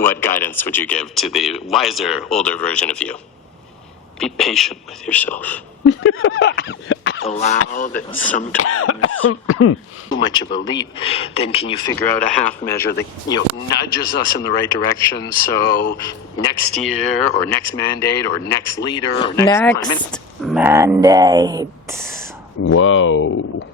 what guidance would you give to the wiser, older version of you? Be patient with yourself. Allow that sometimes too much of a leap, then can you figure out a half measure that nudges us in the right direction? So next year, or next mandate, or next leader, or next mandate. Whoa.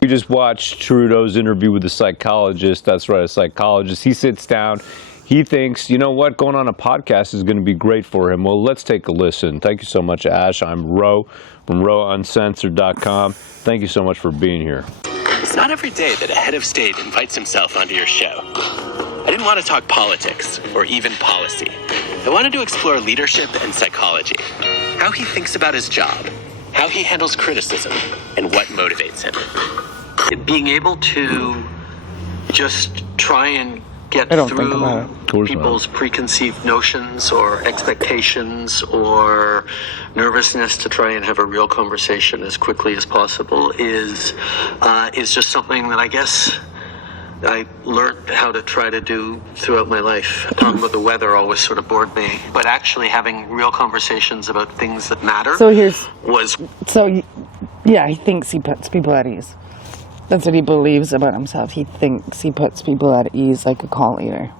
We just watched Trudeau's interview with the psychologist. That's right, a psychologist. He sits down. He thinks, you know what, going on a podcast is going to be great for him. Well, let's take a listen. Thank you so much, Ash. I'm Ro from RoUncensored.com. Thank you so much for being here. It's not every day that a head of state invites himself onto your show. I didn't want to talk politics or even policy. I wanted to explore leadership and psychology, how he thinks about his job, how he handles criticism, and what motivates him. being able to just try and get through people's preconceived notions or expectations or nervousness to try and have a real conversation as quickly as possible is just something that I guess I learned how to try to do throughout my life. Talking about the weather always sort of bored me, but actually having real conversations about things that matter yeah, he thinks he puts people at ease. That's what he believes about himself. He thinks he puts people at ease like a cult leader.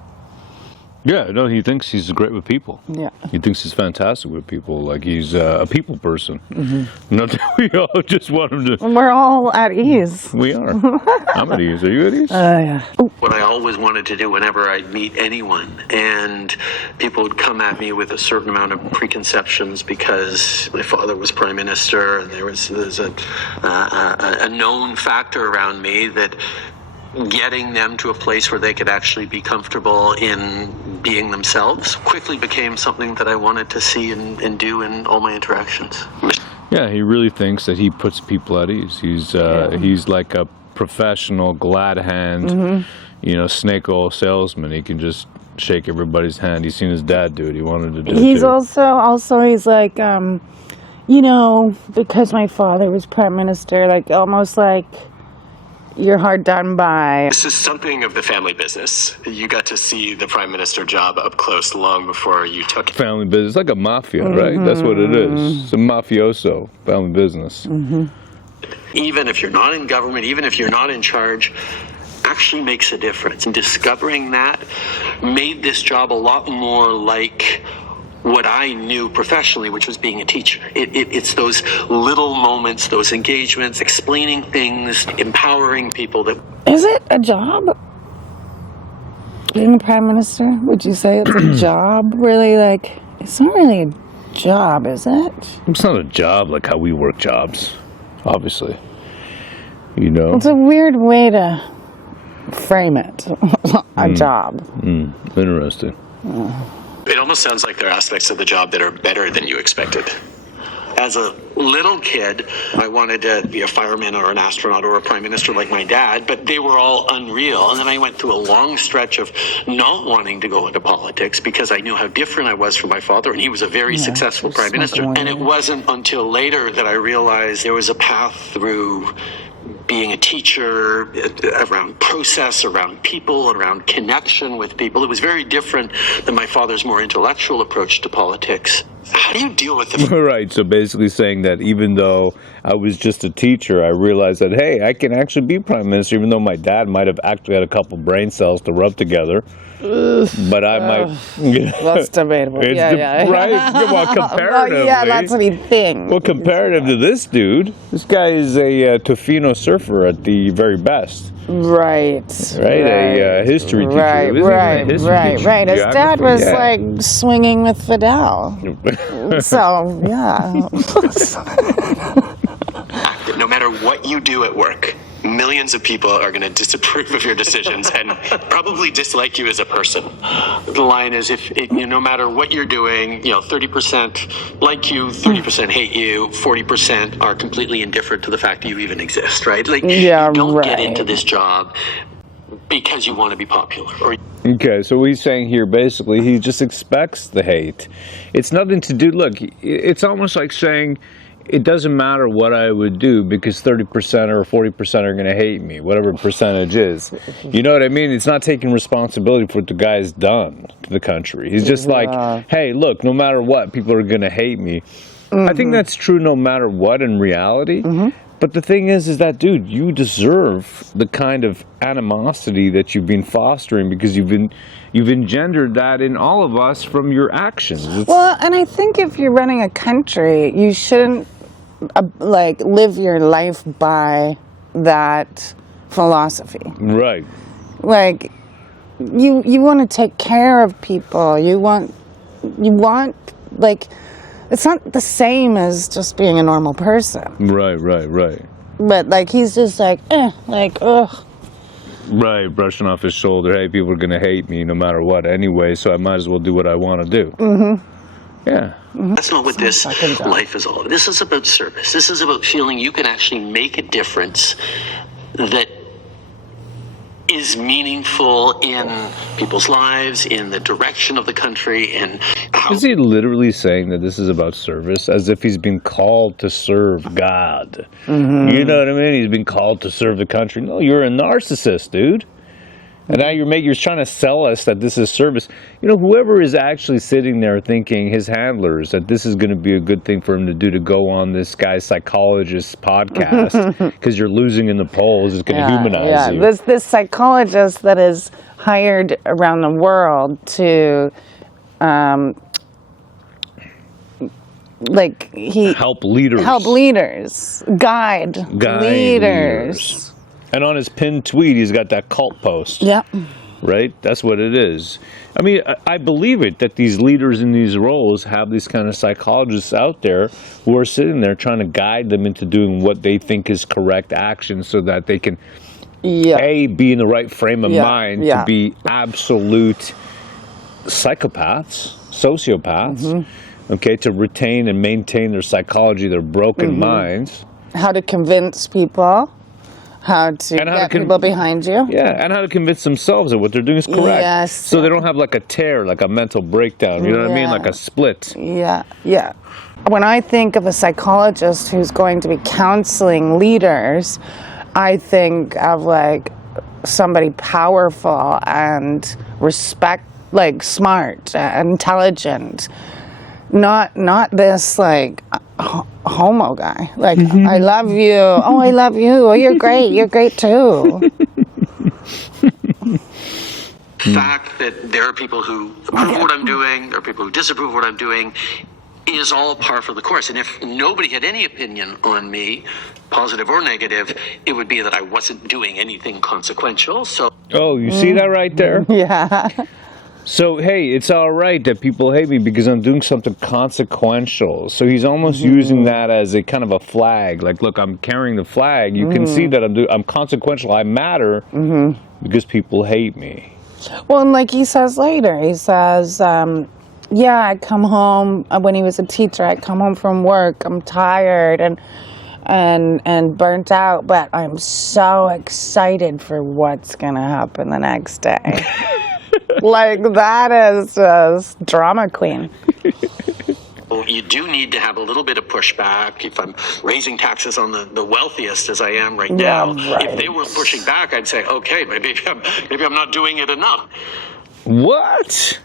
Yeah, no, he thinks he's great with people. Yeah. He thinks he's fantastic with people. Like he's a people person. Mm-hmm. Not that we all just want him to... We're all at ease. We are. I'm at ease. Are you at ease? Yeah. What I always wanted to do whenever I'd meet anyone, and people would come at me with a certain amount of preconceptions because my father was prime minister, and there's a known factor around me that getting them to a place where they could actually be comfortable in being themselves quickly became something that I wanted to see and do in all my interactions. Yeah, he really thinks that he puts people at ease. He's like a professional, glad hand, snake oil salesman. He can just shake everybody's hand. He's seen his dad do it. He wanted to do it too. He's also he's like, because my father was prime minister, like almost like you're hard done by. This is something of the family business. You got to see the prime minister job up close long before you took it. Family business, like a mafia, right? That's what it is. It's a mafioso family business. Even if you're not in government, even if you're not in charge, actually makes a difference. And discovering that made this job a lot more like what I knew professionally, which was being a teacher. It's those little moments, those engagements, explaining things, empowering people. That is it a job? Being a prime minister? Would you say it's a job? Really, like, it's not really a job, is it? It's not a job like how we work jobs, obviously. You know? It's a weird way to frame it. A job. Interesting. It almost sounds like there are aspects of the job that are better than you expected. as a little kid, I wanted to be a fireman or an astronaut or a prime minister like my dad, but they were all unreal. And then I went through a long stretch of not wanting to go into politics because I knew how different I was from my father, and he was a very successful prime minister. And it wasn't until later that I realized there was a path through being a teacher, around process, around people, around connection with people. It was very different than my father's more intellectual approach to politics. How do you deal with it? Right, so basically saying that even though I was just a teacher, I realized that, hey, I can actually be prime minister, even though my dad might have actually had a couple brain cells to rub together. But I might... That's debatable. Right? Well, comparatively... yeah, that's what he thinks. Well, comparative to this dude, this guy is a Tofino surfer at the very best. Right. A history teacher. Right. His dad was like swinging with Fidel. So, yeah. No matter what you do at work, millions of people are going to disapprove of your decisions and probably dislike you as a person. The line is, no matter what you're doing, 30% like you, 30% hate you, 40% are completely indifferent to the fact that you even exist, right? Like, you don't get into this job because you want to be popular. Okay, so what he's saying here, basically, he just expects the hate. It's nothing to do, look, it's almost like saying, it doesn't matter what I would do because 30% or 40% are going to hate me, whatever percentage is. You know what I mean? It's not taking responsibility for what the guy's done to the country. He's just like, hey, look, no matter what, people are going to hate me. I think that's true no matter what in reality. But the thing is that, dude, you deserve the kind of animosity that you've been fostering because you've engendered that in all of us from your actions. Well, and I think if you're running a country, you shouldn't like live your life by that philosophy. Right. Like you want to take care of people. You want like it's not the same as just being a normal person. Right. But like he's just like ugh. Right, brushing off his shoulder. Hey, people are going to hate me no matter what anyway, so I might as well do what I want to do. Yeah. That's not what this life is all about. This is about service. This is about feeling you can actually make a difference that is meaningful in people's lives, in the direction of the country, and how... Is he literally saying that this is about service, as if he's been called to serve God? You know what I mean? He's been called to serve the country. No, you're a narcissist, dude. And now you're trying to sell us that this is service. You know, whoever is actually sitting there thinking, his handlers, that this is going to be a good thing for him to do, to go on this guy's psychologist podcast, because you're losing in the polls, is going to humanize you. This psychologist that is hired around the world to, help leaders, guide leaders. And on his pinned tweet, he's got that cult post. Yep. Right? That's what it is. I mean, I believe it that these leaders in these roles have these kind of psychologists out there who are sitting there trying to guide them into doing what they think is correct action so that they can, A, be in the right frame of mind to be absolute psychopaths, sociopaths, okay, to retain and maintain their psychology, their broken minds. How to convince people. How to get people behind you. Yeah, and how to convince themselves that what they're doing is correct. Yes. So they don't have like a tear, like a mental breakdown. You know what I mean? Like a split. Yeah. When I think of a psychologist who's going to be counseling leaders, I think of like somebody powerful and like smart, intelligent. Not this like homo guy. Like, I love you. Oh, I love you. Oh, you're great. You're great too. Fact that there are people who approve of what I'm doing, there are people who disapprove of what I'm doing, is all par for the course. And if nobody had any opinion on me, positive or negative, it would be that I wasn't doing anything consequential. So. Oh, you see that right there? Yeah. So, hey, it's all right that people hate me because I'm doing something consequential. So he's almost using that as a kind of a flag. Like, look, I'm carrying the flag. You can see that I'm consequential. I matter because people hate me. Well, and like he says later, he says, I come home, when he was a teacher, I come home from work, I'm tired and burnt out, but I'm so excited for what's going to happen the next day. Like, that is just drama queen. You do need to have a little bit of pushback. If I'm raising taxes on the wealthiest as I am right now, if they were pushing back, I'd say, okay, maybe I'm not doing it enough. What?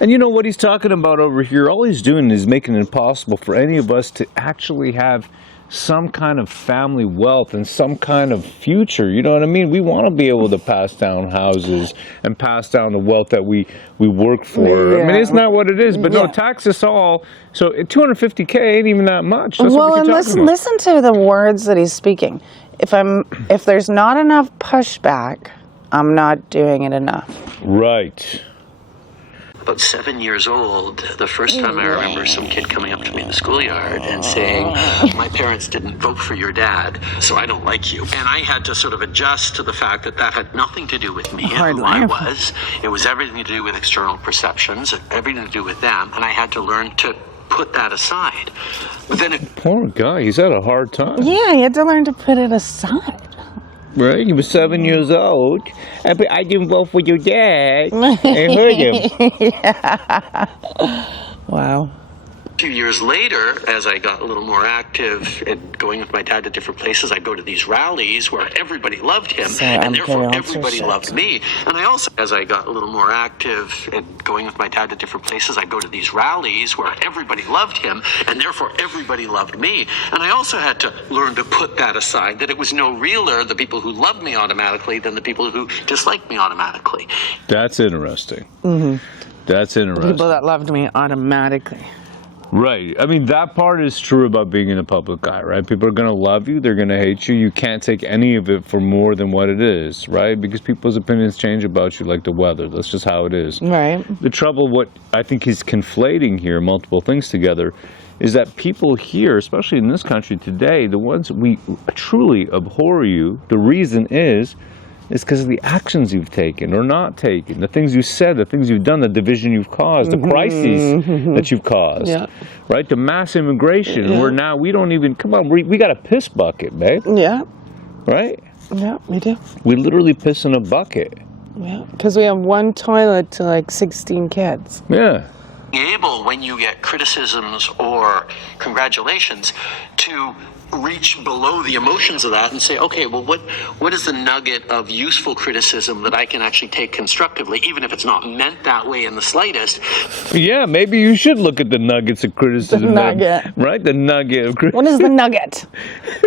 And you know what he's talking about over here? All he's doing is making it impossible for any of us to actually have some kind of family wealth and some kind of future. You know what I mean? We want to be able to pass down houses and pass down the wealth that we work for. I mean, isn't that what it is? But no, tax us all. So $250K ain't even that much. That's well, what and listen to the words that he's speaking. If there's not enough pushback, I'm not doing it enough. Right. About 7 years old, the first time I remember some kid coming up to me in the schoolyard and saying, my parents didn't vote for your dad, so I don't like you. And I had to sort of adjust to the fact that that had nothing to do with me and who I was. It was everything to do with external perceptions, everything to do with them, and I had to learn to put that aside. But then poor guy, he's had a hard time. Yeah, he had to learn to put it aside. Right, he was 7 years old. I didn't vote for your dad. I heard him. Wow. A few years later, as I got a little more active and going with my dad to different places, I'd go to these rallies where everybody loved him, and therefore everybody loved me. And I also, as I got a little more active and going with my dad to different places, I'd go to these rallies where everybody loved him, and therefore everybody loved me. And I also had to learn to put that aside, that it was no realer the people who loved me automatically than the people who disliked me automatically. That's interesting. That's interesting. People that loved me automatically. Right. I mean, that part is true about being in the public eye, right? People are going to love you. They're going to hate you. You can't take any of it for more than what it is, right? Because people's opinions change about you like the weather. That's just how it is. Right. The trouble, what I think he's conflating here, multiple things together, is that people here, especially in this country today, the ones we truly abhor you, the reason is because of the actions you've taken or not taken, the things you said, the things you've done, the division you've caused, the crises that you've caused, right? The mass immigration, where now we don't even, come on, we got a piss bucket, babe. Yeah. Right? Yeah, we do. We literally piss in a bucket. Yeah, because we have one toilet to like 16 kids. Yeah. Able, when you get criticisms or congratulations, to reach below the emotions of that and say, okay, well, what is the nugget of useful criticism that I can actually take constructively, even if it's not meant that way in the slightest? Yeah, maybe you should look at the nuggets of criticism. The nugget. Right? The nugget of criticism. What is the nugget?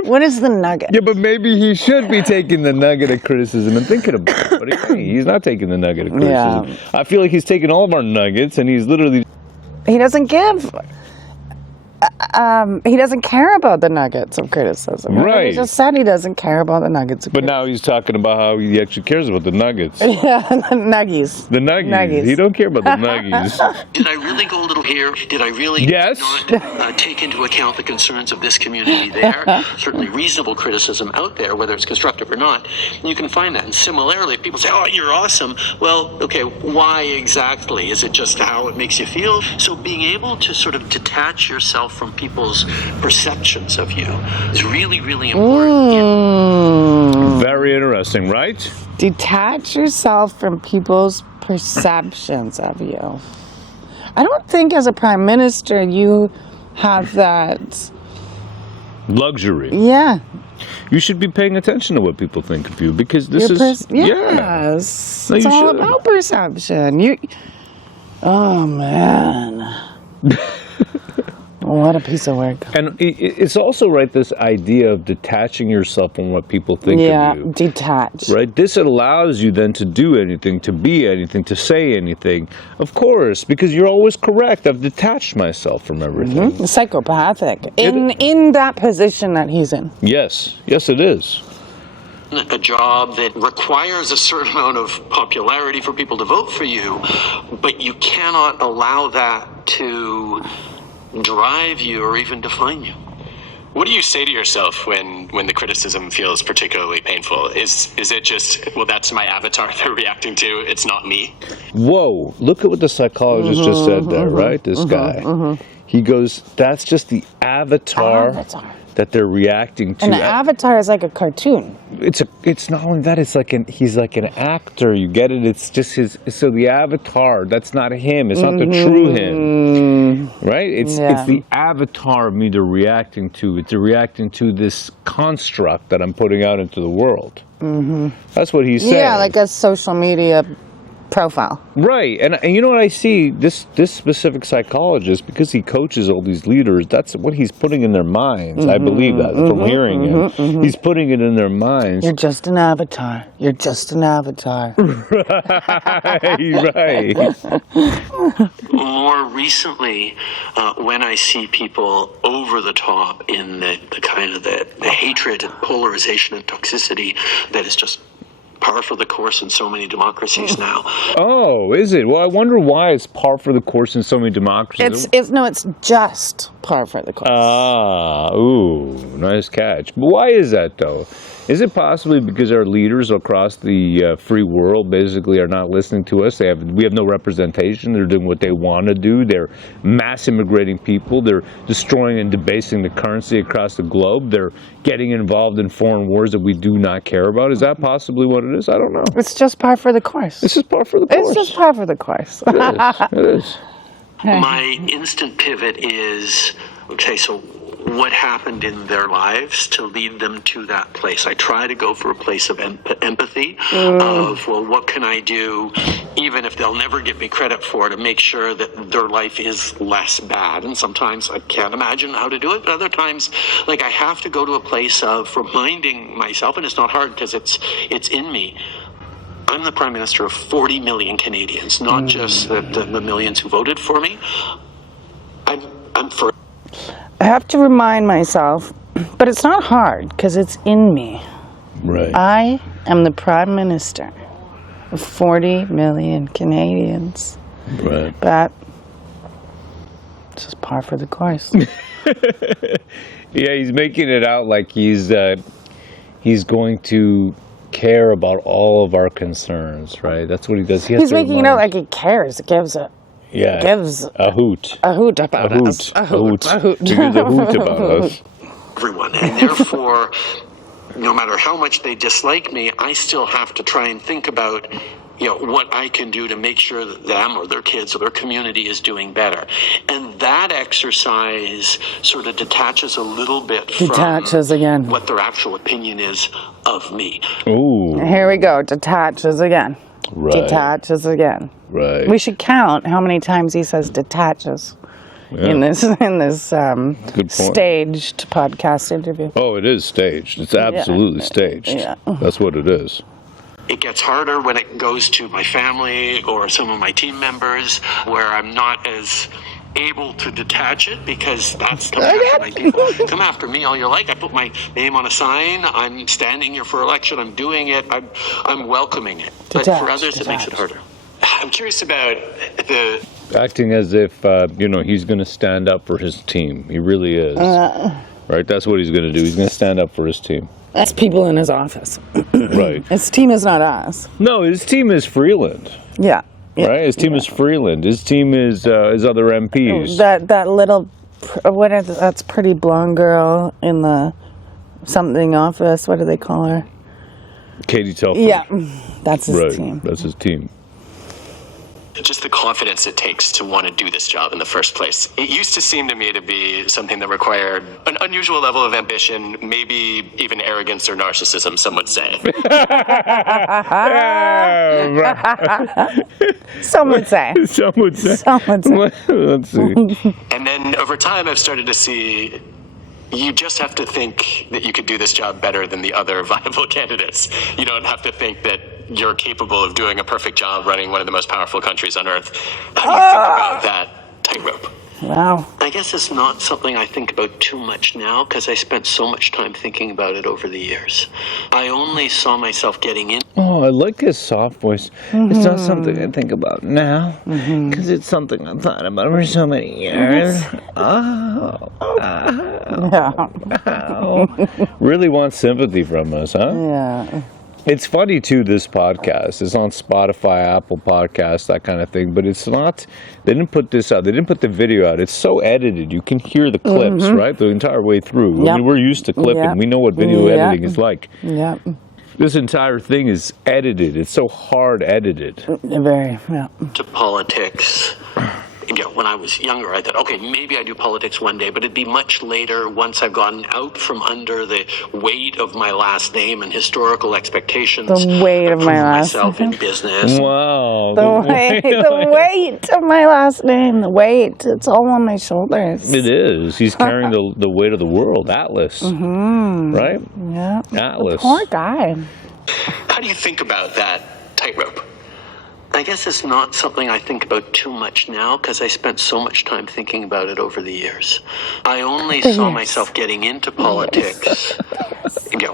What is the nugget? Yeah, but maybe he should be taking the nugget of criticism and thinking about it. But he's not taking the nugget of criticism. Yeah. I feel like he's taking all of our nuggets and he's literally... He doesn't give... he doesn't care about the nuggets of criticism. Right. He just said he doesn't care about the nuggets of But criticism. now he's talking about how he actually cares about the nuggets. Yeah, the nuggies. The nuggies. Nuggies. He don't care about the nuggies. Did I really go a little here? Did I really Yes. not take into account the concerns of this community there? Certainly reasonable criticism out there, whether it's constructive or not. You can find that. And similarly, if people say, oh, you're awesome. Well, okay, why exactly? Is it just how it makes you feel? So being able to sort of detach yourself from people's perceptions of you is really, really important. Very interesting, right? Detach yourself from people's perceptions of you. I don't think as a prime minister you have that Luxury. Yeah. You should be paying attention to what people think of you because this Yes. yeah. It's No, you all should. about perception. Oh man. What a piece of work. And it's also, right, this idea of detaching yourself from what people think Yeah, of you. detach. Right? This allows you then to do anything, to be anything, to say anything. Of course, because you're always correct. I've detached myself from everything. Psychopathic. In that position that he's in. Yes. Yes, it is. A job that requires a certain amount of popularity for people to vote for you, but you cannot allow that to drive you or even define you. What do you say to yourself when the criticism feels particularly painful? Is it just, well, that's my avatar they're reacting to, it's not me? Whoa, look at what the psychologist just said there, right? This guy. He goes, that's just the avatar that they're reacting to. And the avatar is like a cartoon. It's not only that, it's like he's like an actor, you get it? It's just so the avatar, that's not him, it's not the true him. Right? It's the avatar of me they're reacting to. It's reacting to this construct that I'm putting out into the world. That's what he's saying. Yeah, like a social media profile. Right, and you know what I see? This specific psychologist, because he coaches all these leaders, that's what he's putting in their minds. I believe that from hearing him. He's putting it in their minds. You're just an avatar. You're just an avatar. Right. More recently, when I see people over the top in the kind of the hatred and polarization and toxicity that is just par for the course in so many democracies now. Oh, is it? Well, I wonder why it's par for the course in so many democracies. It's just par for the course. Ooh, nice catch. But why is that, though? Is it possibly because our leaders across the free world basically are not listening to us? We have no representation. They're doing what they want to do. They're mass immigrating people. They're destroying and debasing the currency across the globe. They're getting involved in foreign wars that we do not care about. Is that possibly what it is? I don't know. It's just par for the course. This is par for the course. It's just par for the course. It is. My instant pivot is, okay, so what happened in their lives to lead them to that place? I try to go for a place of empathy, of, well, what can I do, even if they'll never give me credit for it, to make sure that their life is less bad. And sometimes I can't imagine how to do it, but other times, like, I have to go to a place of reminding myself, and it's not hard because it's in me. I'm the Prime Minister of 40 million Canadians, not just the millions who voted for me. I'm for... I have to remind myself, but it's not hard because it's in me. Right. I am the Prime Minister of 40 million Canadians. Right. But it's just par for the course. Yeah, he's making it out like he's going to care about all of our concerns, right? That's what he does. He's making it out like he cares. It gives a... Yeah, gives a hoot. A hoot about us. A hoot. He gives a hoot about us. Everyone, and therefore, no matter how much they dislike me, I still have to try and think about, what I can do to make sure that them or their kids or their community is doing better. And that exercise sort of detaches a little bit from again. What their actual opinion is of me. Ooh. Here we go. Detaches again. Right. Detaches again. Right. We should count how many times he says detaches in this staged podcast interview. Oh, it is staged. It's absolutely staged. Yeah. That's what it is. It gets harder when it goes to my family or some of my team members, where I'm not as able to detach it, because that's coming after my people. Come after me all you like. I put my name on a sign. I'm standing here for election. I'm doing it. I'm welcoming it. But for others, it makes it harder. I'm curious about the... Acting as if, he's going to stand up for his team. He really is. Right? That's what he's going to do. He's going to stand up for his team. That's people in his office. Right. His team is not us. No, his team is Freeland. Yeah. Right? His team is Freeland. His team is his other MPs. That little, that's pretty blonde girl in the something office. What do they call her? Katie Telford. Yeah, that's his team. That's his team. Just the confidence it takes to want to do this job in the first place. It used to seem to me to be something that required an unusual level of ambition, maybe even arrogance or narcissism, some would say. Some would say. Some would say. Some would say. Let's see. And then over time, I've started to see you just have to think that you could do this job better than the other viable candidates. You don't have to think that you're capable of doing a perfect job running one of the most powerful countries on earth. How do you think about that tightrope? Wow. I guess it's not something I think about too much now, because I spent so much time thinking about it over the years. I only saw myself getting in. Oh, I like his soft voice. It's not something I think about now, because it's something I've thought about for so many years. Really wants sympathy from us, huh? Yeah. It's funny, too, this podcast. It's on Spotify, Apple Podcasts, that kind of thing. But it's not... They didn't put this out. They didn't put the video out. It's so edited. You can hear the clips, right? The entire way through. Yep. I mean, we're used to clipping. Yep. We know what video editing is like. Yep. This entire thing is edited. It's so hard edited. Very, yeah. To politics. When I was younger, I thought, okay, maybe I do politics one day, but it'd be much later, once I've gotten out from under the weight of my last name and historical expectations. The weight of my last myself name. in business. Wow. The weight of my last name. The weight. It's all on my shoulders. It is. He's carrying the weight of the world. Atlas. Right? Yeah. Atlas. The poor guy. How do you think about that tightrope? I guess it's not something I think about too much now, because I spent so much time thinking about it over the years. I only saw myself getting into politics.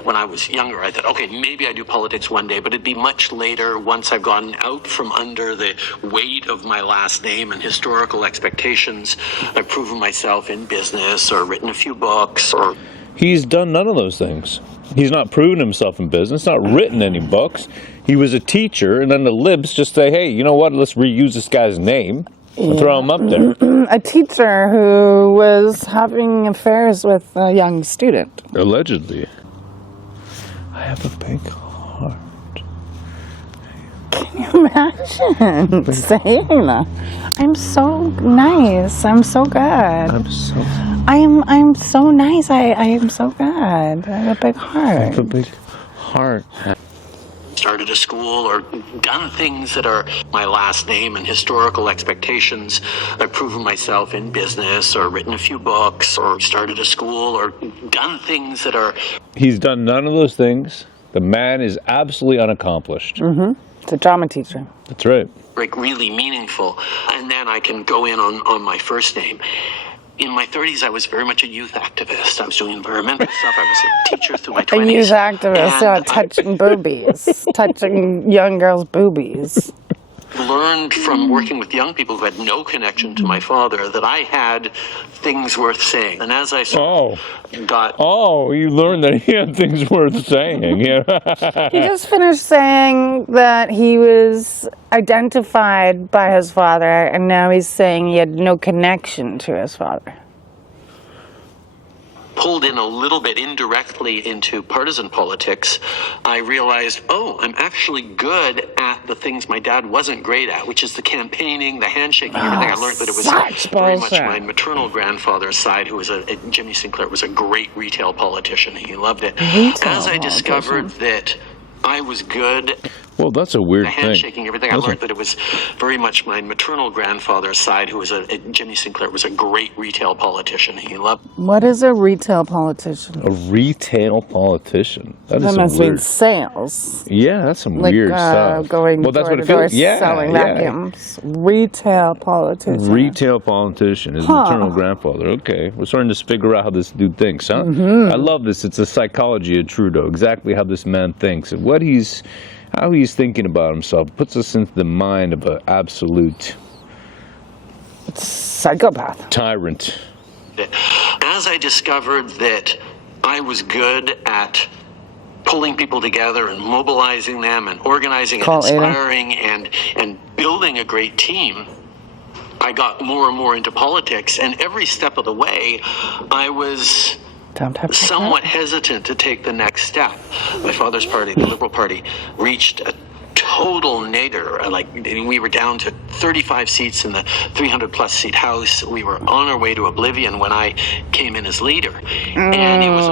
When I was younger, I thought, okay, maybe I do politics one day, but it'd be much later, once I've gotten out from under the weight of my last name and historical expectations. I've proven myself in business or written a few books or... He's done none of those things. He's not proven himself in business, not written any books. He was a teacher, and then the libs just say, hey, you know what, let's reuse this guy's name and throw him up there. A teacher who was having affairs with a young student. Allegedly. I have a big heart. Can you imagine saying that? I'm so nice. I'm so good. I'm so nice. I am so good. I have a big heart. A big heart. Started a school or done things that are my last name and historical expectations. I've proven myself in business or written a few books or started a school or done things that are... He's done none of those things. The man is absolutely unaccomplished. It's a drama teacher. That's right. like really meaningful. And then I can go in on my first name. In my 30s, I was very much a youth activist. I was doing environmental stuff. I was a teacher through my 20s. A youth activist, touching boobies, touching young girls' boobies. Learned from working with young people who had no connection to my father that I had things worth saying. And as I got... Oh, you learned that he had things worth saying. Yeah. He just finished saying that he was identified by his father, and now he's saying he had no connection to his father. Pulled in a little bit indirectly into partisan politics, I realized, I'm actually good at the things my dad wasn't great at, which is the campaigning, the handshaking, everything. I learned that it was very much my maternal grandfather's side, who was Jimmy Sinclair was a great retail politician. He loved it. As I discovered that I was good... Well, that's a weird thing. Handshaking, everything. I learned that it was very much my maternal grandfather's side, who was Jimmy Sinclair was a great retail politician. He loved... What is a retail politician? A retail politician? That must mean sales. Yeah, that's some weird stuff. Going door to door selling vacuums. Retail politician. Retail politician. His maternal grandfather. Okay, we're starting to figure out how this dude thinks, huh? Mm-hmm. I love this. It's the psychology of Trudeau. Exactly how this man thinks and how he's thinking about himself puts us into the mind of an absolute psychopath, tyrant. As I discovered that I was good at pulling people together and mobilizing them and organizing and inspiring and building a great team, I got more and more into politics, and every step of the way I was somewhat hesitant to take the next step. My father's party, the Liberal Party, reached a total nadir. We were down to 35 seats in the 300-plus seat House. We were on our way to oblivion when I came in as leader. And it was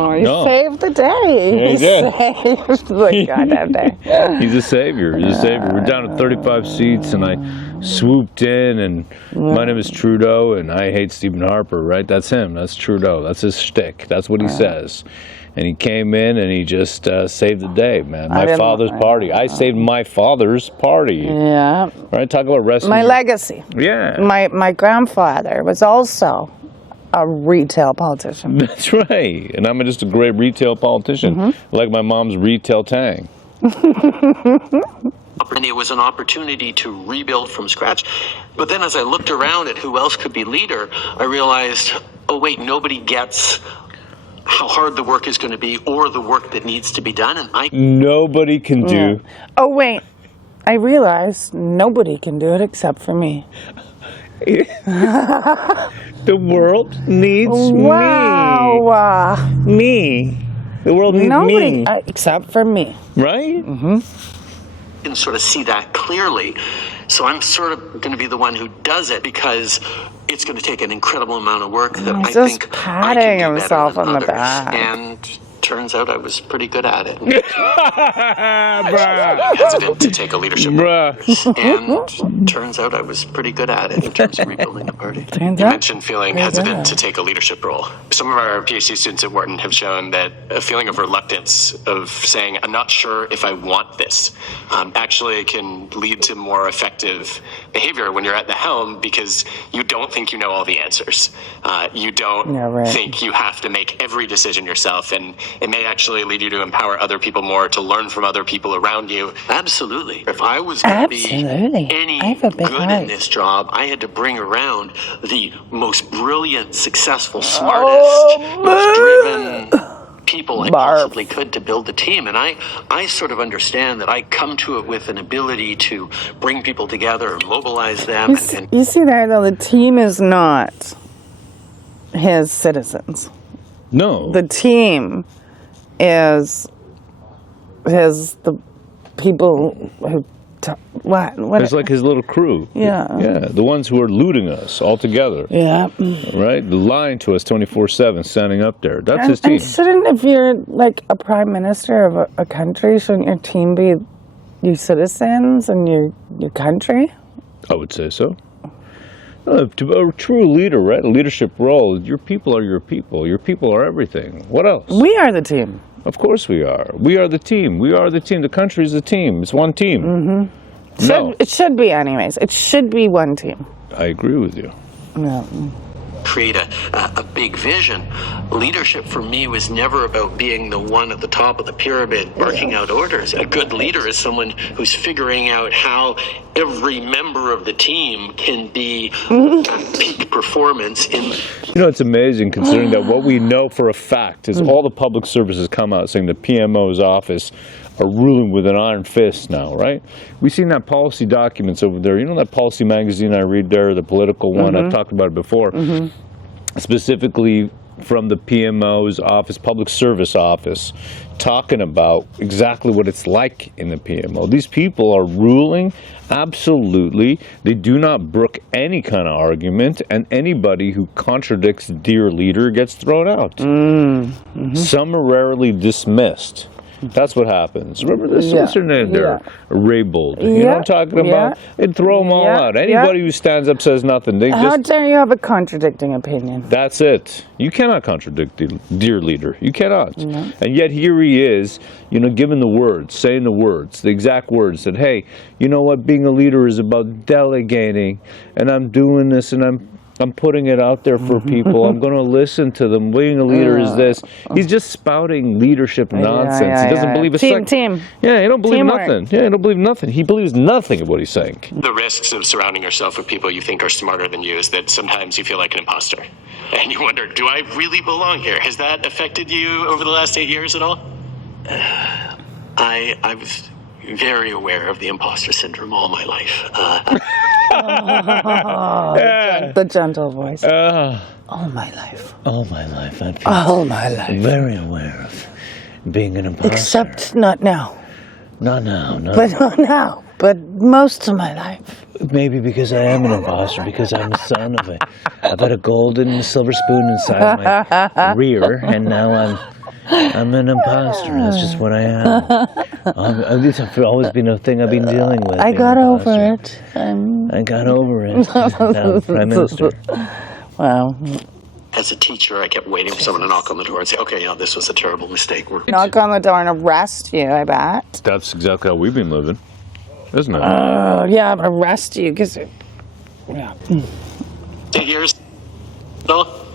saved the day. Yeah, he did. Saved the goddamn day. He's a savior. He's a savior. We're down to 35 seats, and I swooped in, and my name is Trudeau, and I hate Stephen Harper, right? That's him. That's Trudeau. That's his shtick. That's what he says. And he came in and he just saved the day, man. My father's party. I saved my father's party. Yeah. Right? Talk about rescue. My legacy. Yeah. My grandfather was also a retail politician. That's right. And I'm just a great retail politician, like my mom's retail tang. And it was an opportunity to rebuild from scratch. But then as I looked around at who else could be leader, I realized, nobody gets how hard the work is going to be or the work that needs to be done. And nobody can do. I realized nobody can do it except for me. The world needs me. The world needs me. Except for me. Right? Mm-hmm. Can sort of see that clearly. So I'm sort of going to be the one who does it because it's going to take an incredible amount of work that I think patting himself on the back. And turns out I was pretty good at it. Hesitant to take a leadership role. And turns out I was pretty good at it in terms of rebuilding the party. You mentioned feeling hesitant to take a leadership role. Some of our PhD students at Wharton have shown that a feeling of reluctance of saying, I'm not sure if I want this, actually can lead to more effective behavior when you're at the helm because you don't think you know all the answers. You don't think you have to make every decision yourself, and it may actually lead you to empower other people more, to learn from other people around you. Absolutely. If I was going to be any good in this job, I had to bring around the most brilliant, successful, smartest, most driven people I possibly could to build the team. And I sort of understand that I come to it with an ability to bring people together and mobilize them. You see there, though, the team is not his citizens. No. The team is the people who What? It's like his little crew. Yeah. Yeah, the ones who are looting us all together. Yeah. Right? Lying to us 24/7, standing up there. That's his team. And shouldn't, if you're like a prime minister of a country, shouldn't your team be your citizens and your country? I would say so. To a true leader, right? A leadership role, your people are your people. Your people are everything. What else? We are the team. Of course we are. We are the team. We are the team. The country is the team. It's one team. Mm-hmm. No. It should be anyways. It should be one team. I agree with you. No. Create a big vision. Leadership for me was never about being the one at the top of the pyramid barking out orders. A good leader is someone who's figuring out how every member of the team can be at peak performance in. You know, it's amazing considering that what we know for a fact is all the public services come out saying the PMO's office are ruling with an iron fist now, right? We've seen that policy documents over there. You know that policy magazine I read there, the political one? I've talked about it before. Specifically from the PMO's office, public service office, talking about exactly what it's like in the PMO. These people are ruling absolutely. They do not brook any kind of argument, and anybody who contradicts dear leader gets thrown out. Summarily dismissed. That's what happens. Remember this? What's her name there? Raybould. You know what I'm talking about? They'd throw them all out. Anybody who stands up says nothing. They How dare you have a contradicting opinion? That's it. You cannot contradict the dear leader. You cannot. No. And yet here he is, you know, giving the words, saying the words, the exact words that, hey, you know what, being a leader is about delegating, and I'm doing this, and I'm putting it out there for people. I'm going to listen to them. Being a leader is this. He's just spouting leadership nonsense. He doesn't believe a team. Yeah, he don't believe Teamwork. nothing. Yeah, he don't believe nothing. He believes nothing of what he's saying. The risks of surrounding yourself with people you think are smarter than you is that sometimes you feel like an imposter. And you wonder, do I really belong here? Has that affected you over the last 8 years at all? I was very aware of the imposter syndrome all my life. The gentle voice. All my life. All my life, I've been All my life. very aware of being an imposter. Except not now. Not now, no. But not now. But most of my life. Maybe because I am an imposter, because I'm the son of I've had a golden silver spoon inside my rear, and now I'm an imposter. That's just what I am. This has always been a thing I've been dealing with. I got over it. I got over it. Now I'm Prime Minister. Wow. As a teacher, I kept waiting for someone to knock on the door and say, okay, you know, this was a terrible mistake. Knock on the door and arrest you, I bet. That's exactly how we've been living, isn't it? Yeah, arrest you, because... Yeah. 8 years? No.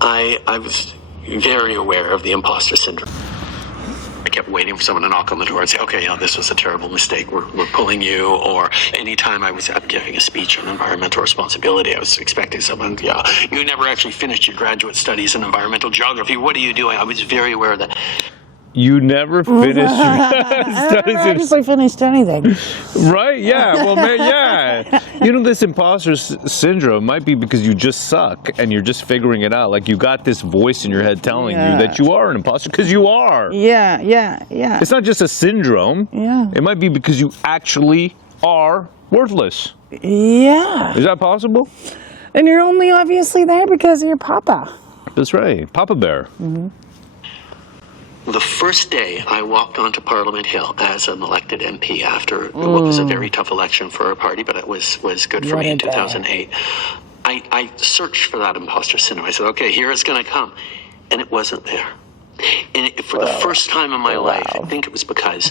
I was very aware of the imposter syndrome. I kept waiting for someone to knock on the door and say, okay, you know, this was a terrible mistake. We're pulling you. Or anytime I was giving a speech on environmental responsibility, I was expecting someone, yeah, you never actually finished your graduate studies in environmental geography. What are you doing? I was very aware of that. You never finished your studies. I actually finished anything. Right? Yeah. Well, man, yeah. You know, this imposter syndrome might be because you just suck and you're just figuring it out. Like you got this voice in your head telling you that you are an imposter because you are. Yeah. It's not just a syndrome. Yeah. It might be because you actually are worthless. Yeah. Is that possible? And you're only obviously there because of your papa. That's right. Papa Bear. Mm-hmm. The first day I walked onto Parliament Hill as an elected MP after what was a very tough election for our party, but it was good for me in 2008. I searched for that imposter syndrome. I said, okay, here it's going to come. And it wasn't there. And for the first time in my life, I think it was because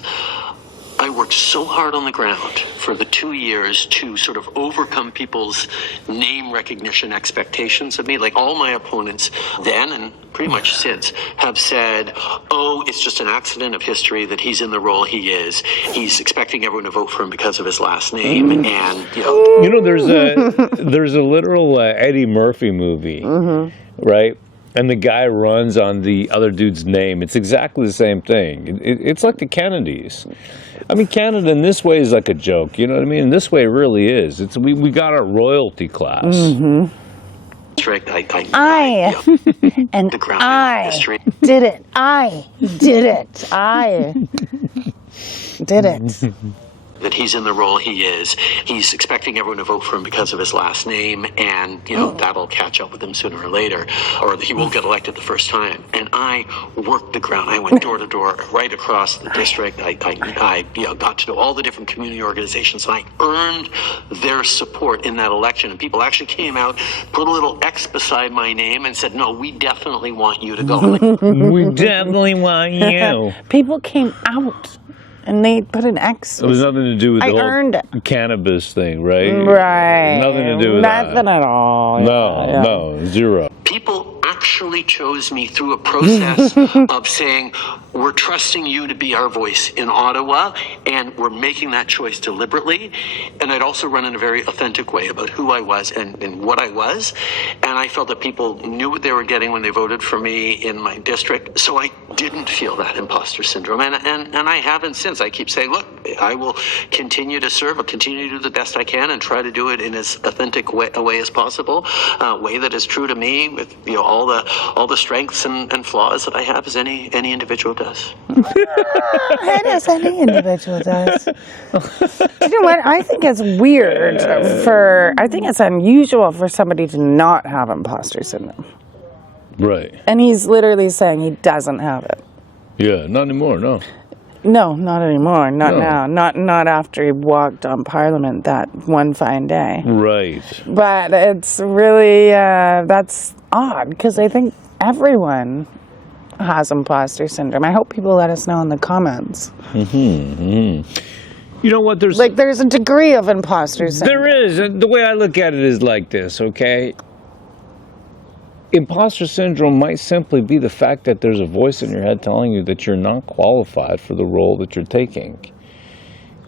I worked so hard on the ground for the 2 years to sort of overcome people's name recognition expectations of me. Like all my opponents then and pretty much since have said, oh, it's just an accident of history that he's in the role he is. He's expecting everyone to vote for him because of his last name. And, you know, there's a literal Eddie Murphy movie, right? And the guy runs on the other dude's name. It's exactly the same thing. It's like the Kennedys. I mean, Canada in this way is like a joke. You know what I mean? In this way, it really is. We got our royalty class. Mm-hmm. I did it. I did it. I did it. that he's in the role he is. He's expecting everyone to vote for him because of his last name, and that'll catch up with him sooner or later, or he won't get elected the first time. And I worked the ground. I went door to door right across the district. I got to know all the different community organizations, and I earned their support in that election. And people actually came out, put a little X beside my name, and said, "No, we definitely want you to go." We definitely want you. People came out and they put an X. It was nothing to do with the earned whole cannabis thing, right? Right. Nothing to do with that. Nothing at all. No, zero. People actually chose me through a process of saying, we're trusting you to be our voice in Ottawa, and we're making that choice deliberately. And I'd also run in a very authentic way about who I was and what I was. And I felt that people knew what they were getting when they voted for me in my district. So I didn't feel that imposter syndrome. And I haven't since. I keep saying, look, I will continue to serve, I'll continue to do the best I can and try to do it in as authentic a way as possible, a way that is true to me with all the strengths and flaws that I have as any individual does. As any individual does. You know what? I think it's weird I think it's unusual for somebody to not have imposter syndrome. Right. And he's literally saying he doesn't have it. Yeah, not anymore, no. No, not anymore. Not now. Not after he walked on Parliament that one fine day. Right. But it's really, that's odd, because I think everyone has imposter syndrome. I hope people let us know in the comments. You know what? There's a degree of imposter syndrome. There is. And the way I look at it is like this, okay? Imposter syndrome might simply be the fact that there's a voice in your head telling you that you're not qualified for the role that you're taking.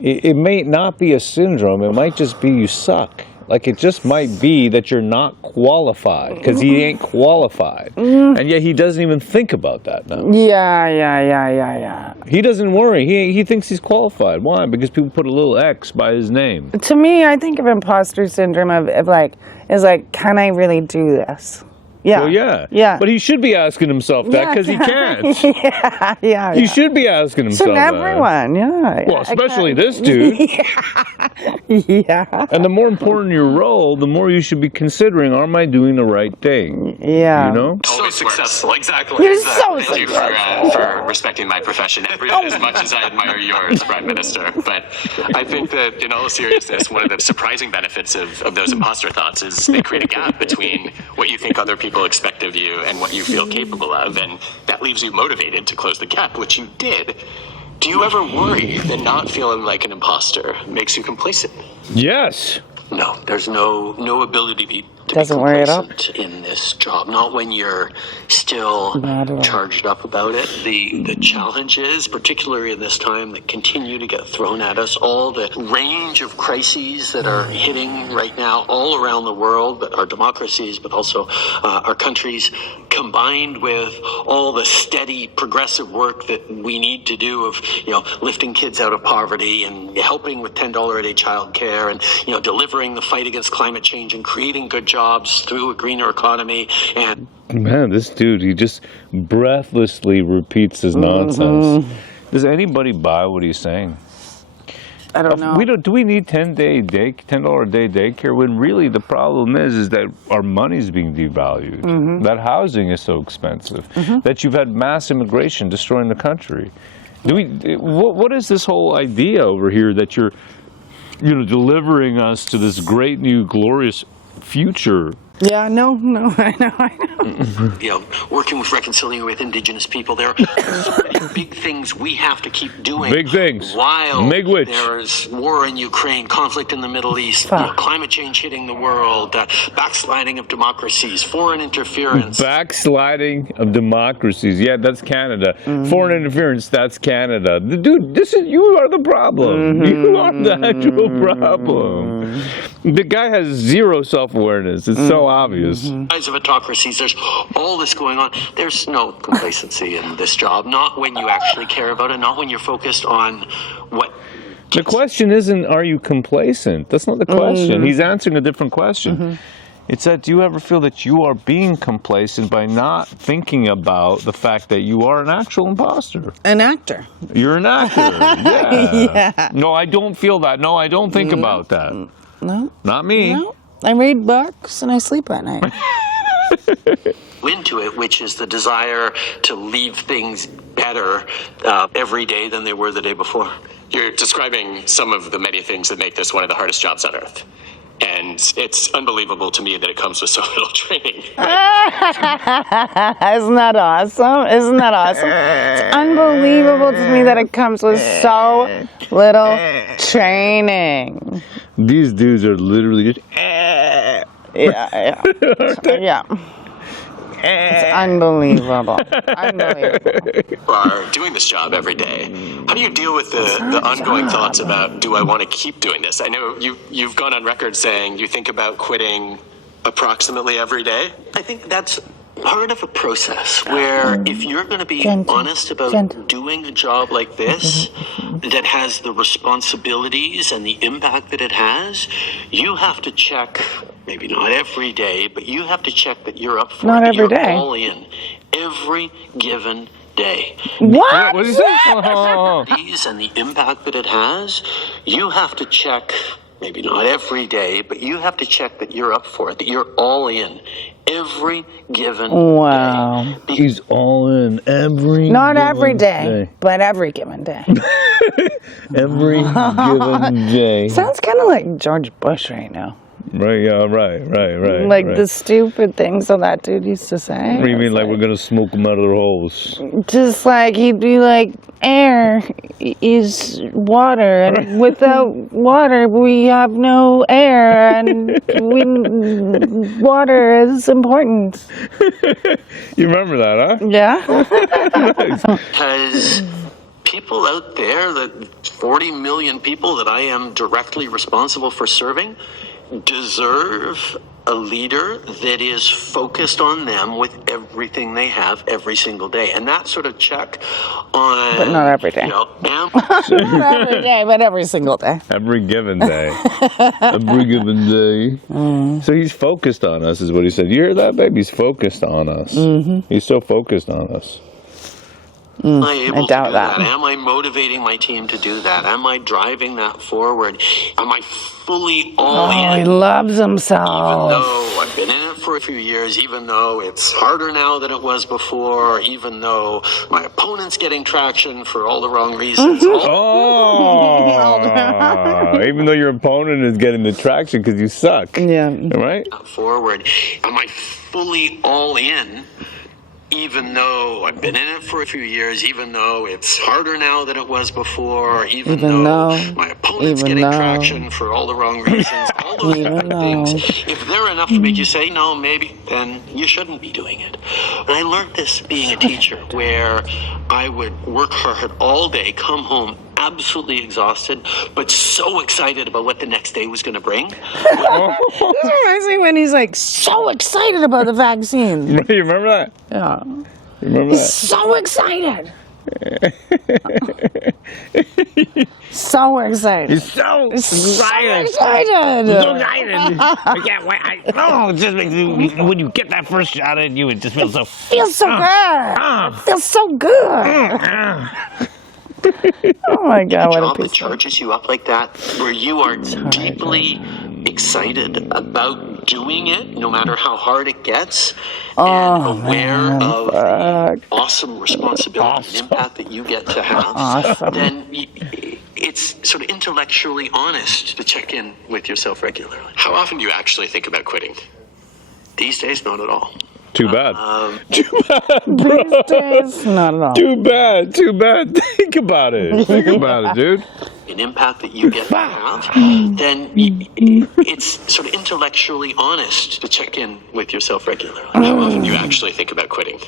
It may not be a syndrome. It might just be you suck. Like, it just might be that you're not qualified because he ain't qualified. And yet he doesn't even think about that now. Yeah. He doesn't worry. He thinks he's qualified. Why? Because people put a little X by his name. To me, I think of imposter syndrome is like, can I really do this? Yeah. Well, yeah. But he should be asking himself that because he can't. Yeah. He should be asking himself that. Everyone, yeah. Well, especially this dude. Yeah. And the more important your role, the more you should be considering, am I doing the right thing? Yeah. You know? So successful, exactly. You're so Thank you for respecting my profession as much as I admire yours, Prime Minister. But I think that, in all seriousness, one of the surprising benefits of those imposter thoughts is they create a gap between what you think other people expect of you and what you feel capable of, and that leaves you motivated to close the gap, which you did. Do you ever worry that not feeling like an imposter makes you complacent? Yes. No, there's no ability to be Doesn't worry at all. complacent in this job. Not when you're still Not at all. charged up about it. The challenges, particularly in this time, that continue to get thrown at us, all the range of crises that are hitting right now all around the world, but our democracies, but also our countries, combined with all the steady progressive work that we need to do of lifting kids out of poverty and helping with $10 a day child care and delivering the fight against climate change and creating good jobs through a greener economy. And Man, this dude, he just breathlessly repeats his nonsense. Does anybody buy what he's saying? I don't know. Do we need $10 a day daycare when really the problem is that our money's being devalued, that housing is so expensive, that you've had mass immigration destroying the country. What is this whole idea over here that you're delivering us to this great new glorious future? Yeah, no, I know. Working with reconciliating with Indigenous people, there are so many big things we have to keep doing. Big things. While Miigwech. there's war in Ukraine, conflict in the Middle East, climate change hitting the world, backsliding of democracies, foreign interference. Backsliding of democracies. Yeah, that's Canada. Foreign interference, that's Canada. Dude, you are the problem. You are the actual problem. The guy has zero self-awareness. It's so obvious. Rise of autocracies, there's all this going on. There's no complacency in this job. Not when you actually care about it, not when you're focused on what. The question isn't, are you complacent? That's not the question. He's answering a different question. It's that, do you ever feel that you are being complacent by not thinking about the fact that you are an actual imposter? An actor. You're an actor. Yeah. Yeah. No, I don't feel that. No, I don't think about that. No. Not me. No. I read books and I sleep at night. Into it, which is the desire to leave things better every day than they were the day before. You're describing some of the many things that make this one of the hardest jobs on earth. And it's unbelievable to me that it comes with so little training. Isn't that awesome? Isn't that awesome? It's unbelievable to me that it comes with so little training. These dudes are literally just. Yeah. It's unbelievable. Unbelievable. You are doing this job every day. How do you deal with the ongoing thoughts about, do I want to keep doing this? I know you've gone on record saying you think about quitting approximately every day. I think that's part of a process where if you're going to be honest about doing a job like this that has the responsibilities and the impact that it has, you have to check, maybe not every day, but you have to check that you're up for Not it, that every you're day. all in every given day. What? What is that? And the impact that it has, you have to check, maybe not every day, but you have to check that you're up for it, that you're all in every given Wow. day. He's all in every. Not given every day, but every given day. Every given day. Sounds kind of like George Bush right now. Right, yeah, right. Like right. the stupid things that that dude used to say. What do you mean, It's like we're gonna smoke them out of their holes? Just like he'd be like, air is water, and without water we have no air, and water is important. You remember that, huh? Yeah. Because people out there, that 40 million people that I am directly responsible for serving, deserve a leader that is focused on them with everything they have every single day. And that sort of check on... But not every day. You know, Not every day, but every single day. Every given day. Every given day. So he's focused on us, is what he said. You hear that, babe? He's focused on us. Mm-hmm. He's so focused on us. Am I able I doubt to do that. Am I motivating my team to do that? Am I driving that forward? Am I fully all Oh, in? he loves Even himself. though I've been in it for a few years, even though it's harder now than it was before, even though my opponent's getting traction for all the wrong reasons. Oh! Even though your opponent is getting the traction because you suck. Yeah. Right? Forward. Am I fully all in? Even though I've been in it for a few years, even though it's harder now than it was before, even though my opponent's getting traction for all the wrong reasons, all those different things, if they're enough to make you say, no, maybe, then you shouldn't be doing it. And I learned this being a teacher, where I would work hard all day, come home absolutely exhausted, but so excited about what the next day was going to bring. This reminds me when he's like so excited about the vaccine. You remember that? Yeah. You remember He's that? so excited. So excited. He's so excited. So excited. I can't wait. It just makes you, when you get that first shot in you, it just feels so. Feels so good. It feels so good. Oh my God, what a job that piece of... charges you up like that, where you are deeply excited about doing it, no matter how hard it gets, and aware of the awesome responsibility and impact that you get to have, then it's sort of intellectually honest to check in with yourself regularly. How often do you actually think about quitting? These days, not at all. Too bad. Too bad, bro. These days, not at all. Too bad. Think about it. Think about it, dude. An impact that you get to have, then it's sort of intellectually honest to check in with yourself regularly. How often do you actually think about quitting?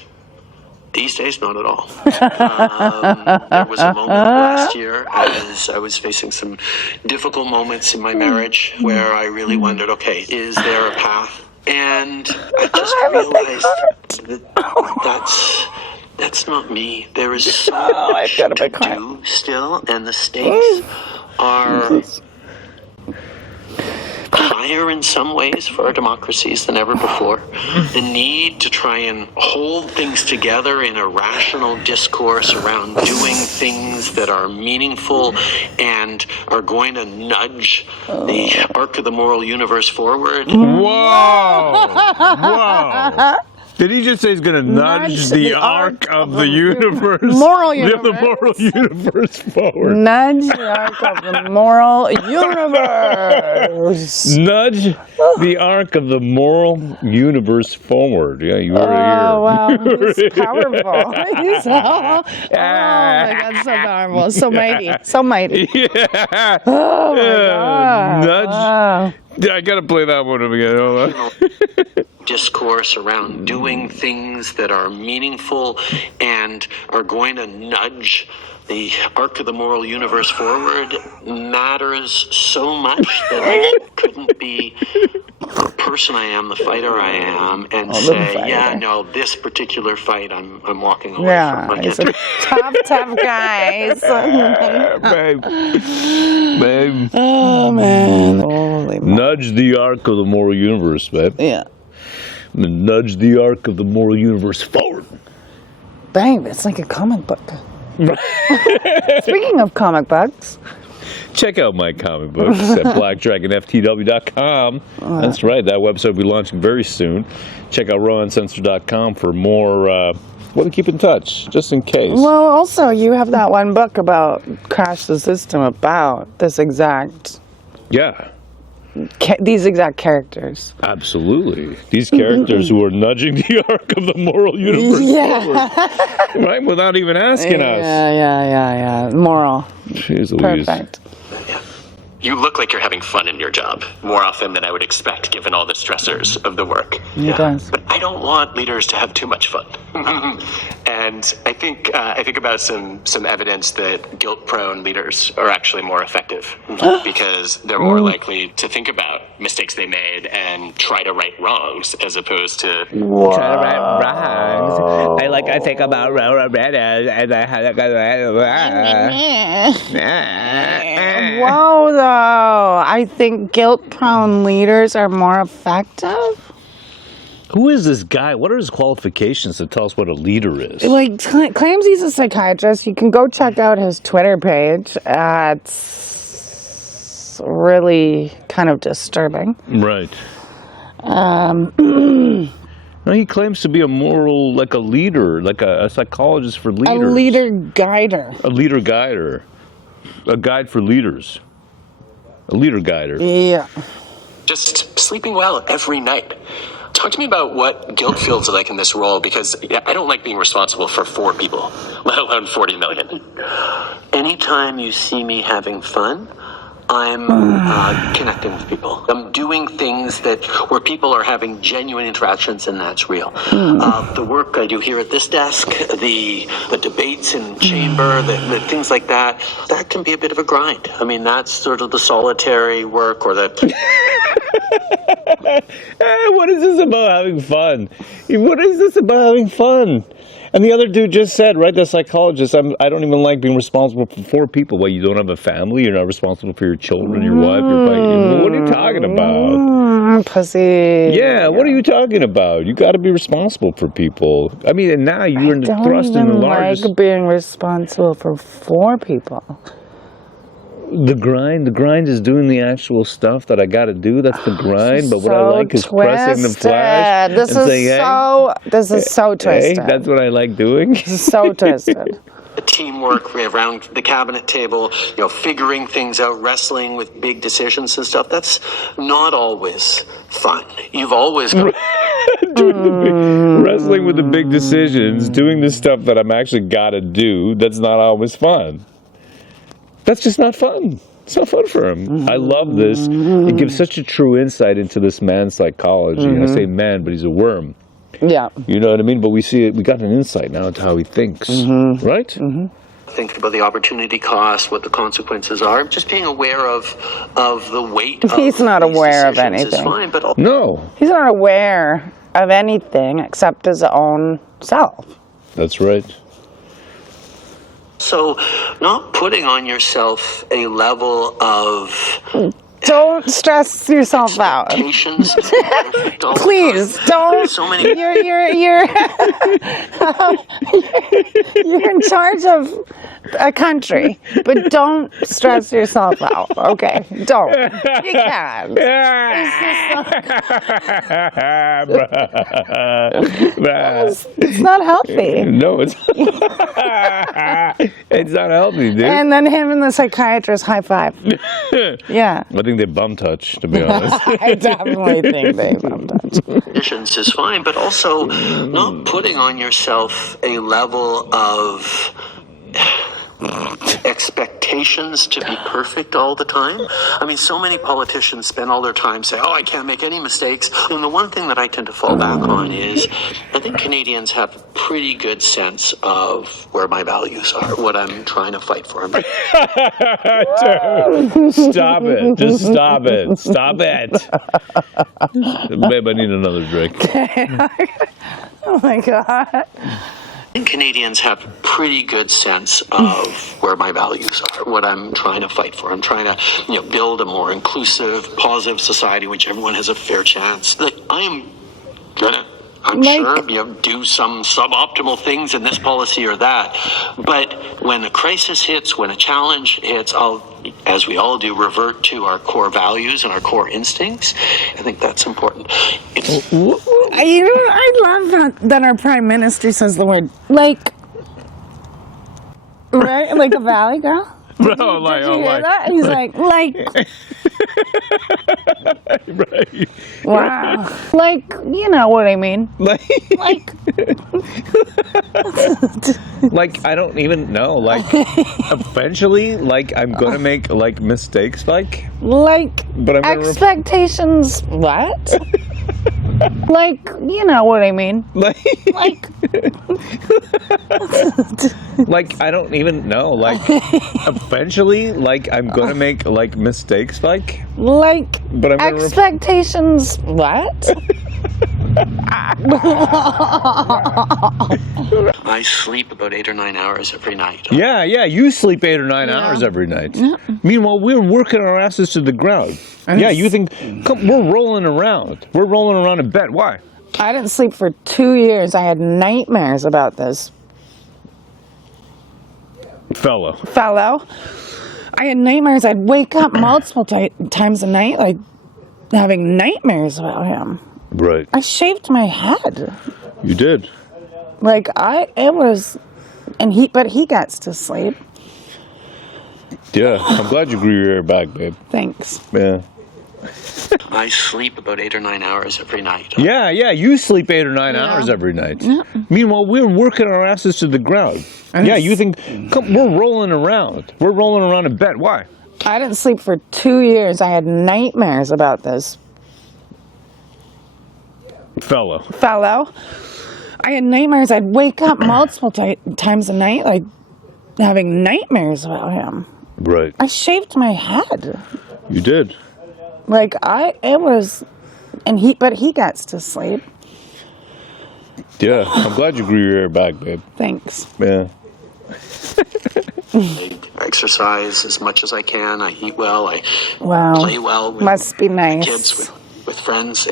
These days, not at all. There was a moment last year as I was facing some difficult moments in my marriage where I really wondered, okay, is there a path? And I just realized that that's not me. There is so much to do still, and the stakes are higher in some ways for our democracies than ever before. The need to try and hold things together in a rational discourse around doing things that are meaningful and are going to nudge the arc of the moral universe forward. Whoa! Whoa! Did he just say he's going to nudge the arc of the universe? Moral universe. The moral universe forward. Nudge the arc of the moral universe. Nudge the arc of the moral universe forward. Yeah, you were here. Oh, wow. He's powerful. He's oh my God, so powerful. So mighty. So mighty. Yeah. Oh, my God. Nudge. Wow. I got to play that one again. Hold on. Discourse around doing things that are meaningful and are going to nudge the arc of the moral universe forward matters so much that I couldn't be the person I am, the fighter I am, and say, yeah, no, this particular fight I'm walking away from. Like he's a tough guy. Babe. Babe. Oh, man. Holy Nudge the arc of the moral universe, babe. Yeah. Nudge the arc of the moral universe forward. Babe, it's like a comic book. Speaking of comic books. Check out my comic books at blackdragonftw.com. That's right, that website will be launching very soon. Check out rawuncensored.com for more. Well, keep in touch, just in case. Well, also, you have that one book about Crash the System, about this exact... Yeah. These exact characters. Absolutely. These characters who are nudging the arc of the moral universe forward. Right? Without even asking us. Yeah. Moral. Jeez Louise. Perfect. You look like you're having fun in your job, more often than I would expect given all the stressors of the work. It does. But I don't want leaders to have too much fun. And I think about some evidence that guilt-prone leaders are actually more effective because they're more likely to think about mistakes they made and try to right wrongs as opposed to Try to right wrongs. I think about and I Whoa, though. I think guilt-prone leaders are more effective. Who is this guy? What are his qualifications to tell us what a leader is? Like, claims he's a psychiatrist. You can go check out his Twitter page. It's really kind of disturbing. Right. No, he claims to be a moral, like a leader, like a psychologist for leaders. A leader guider. A leader guider. A guide for leaders. A leader guider. Yeah. just sleeping well every night. Talk to me about what guilt feels like in this role, because I don't like being responsible for 4 people, let alone 40 million. Anytime you see me having fun, I'm connecting with people. I'm doing things where people are having genuine interactions, and that's real. The work I do here at this desk, the debates in chamber, the things like that can be a bit of a grind. I mean, that's sort of the solitary work, or the... What is this about having fun? What is this about having fun? And the other dude just said, right, the psychologist, I don't even like being responsible for 4 people. Well, you don't have a family, you're not responsible for your children, your wife, your wife. What are you talking about? Pussy. Yeah, what are you talking about? You got to be responsible for people. I mean, and now you're thrust in the largest... I don't like being responsible for 4 people. The grind is doing the actual stuff that I got to do. That's the grind. But what I like is pressing the flash. This is so twisted. Hey, that's what I like doing. This is so twisted. Teamwork around the cabinet table, figuring things out, wrestling with big decisions and stuff. That's not always fun. You've always got wrestling with the big decisions, doing the stuff that I'm actually got to do. That's not always fun. That's just not fun. It's not fun for him. I love this. It gives such a true insight into this man's psychology. I say man, but he's a worm. Yeah. You know what I mean? But we see it. We got an insight now into how he thinks. Right? Think about the opportunity cost, what the consequences are. Just being aware of the weight of He's not these aware of decisions is anything. fine, but No. He's not aware of anything except his own self. That's right. so not putting on yourself a level of Don't stress yourself out. Patience. Please don't. So many. You're you're in charge of a country, but don't stress yourself out. Okay, don't. You can't. It's not healthy. No, it's it's not healthy, dude. And then him and the psychiatrist high five. Yeah. I think they bum touch, to be honest. I definitely think they bum touch. Conditions is fine, but also not putting on yourself a level of expectations to be perfect all the time. I mean, so many politicians spend all their time saying, oh, I can't make any mistakes. And the one thing that I tend to fall back on is I think Canadians have a pretty good sense of where my values are, what I'm trying to fight for. Dude, stop it. Just stop it. Stop it. Babe, I need another drink. Oh my God. I think Canadians have a pretty good sense of where my values are, what I'm trying to fight for. I'm trying to, build a more inclusive, positive society in which everyone has a fair chance. Like, I am gonna, I'm sure, do some suboptimal things in this policy or that. But when a crisis hits, when a challenge hits, I'll, as we all do, revert to our core values and our core instincts. I think that's important. I love that our prime minister says the word like, right? Like a valley girl. Did you hear that? He's like. Right. Wow. Like, you know what I mean. Like, I don't even know. Like, eventually, like, I'm gonna make like mistakes. But I'm expectations. What? Like, you know what I mean. Like, I don't even know. Like, eventually, like, I'm gonna make like mistakes. But I'm expectations. What? I sleep about 8 or 9 hours every night. Yeah, you sleep 8 or 9 hours every night. Yeah. Meanwhile, we're working our asses to the ground. Yeah, you think, we're rolling around. We're rolling around in bed. Why? I didn't sleep for 2 years. I had nightmares about this. Fellow. I had nightmares. I'd wake up multiple times a night, like, having nightmares about him. Right. I shaved my head. You did. Like, but he gets to sleep. Yeah, I'm glad you grew your hair back, babe. Thanks. Yeah. I sleep about 8 or 9 hours every night. Yeah, you sleep 8 or 9 hours every night. Yeah. Meanwhile, we're working our asses to the ground. Yeah, you think, we're rolling around. We're rolling around in bed. Why? I didn't sleep for 2 years. I had nightmares about this. Fellow. I had nightmares. I'd wake up multiple times a night, like, having nightmares about him. Right. I shaved my head. You did. Like, but he gets to sleep. Yeah, I'm glad you grew your hair back, babe. Thanks. Yeah. I exercise as much as I can. I eat well. I play well with Must be nice. kids, with friends.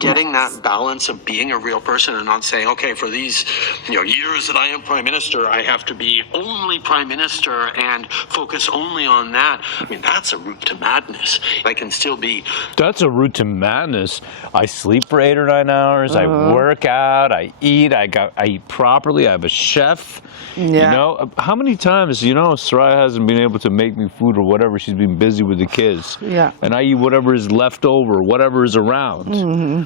Getting that balance of being a real person and not saying, okay, for these years that I am prime minister, I have to be only prime minister and focus only on that. I mean, that's a route to madness. I can still be. That's a route to madness. I sleep for 8 or 9 hours. I work out. I eat. I eat properly. I have a chef. Yeah. How many times, Soraya hasn't been able to make me food or whatever. She's been busy with the kids. Yeah. And I eat whatever is left over, whatever is around. Mm-hmm.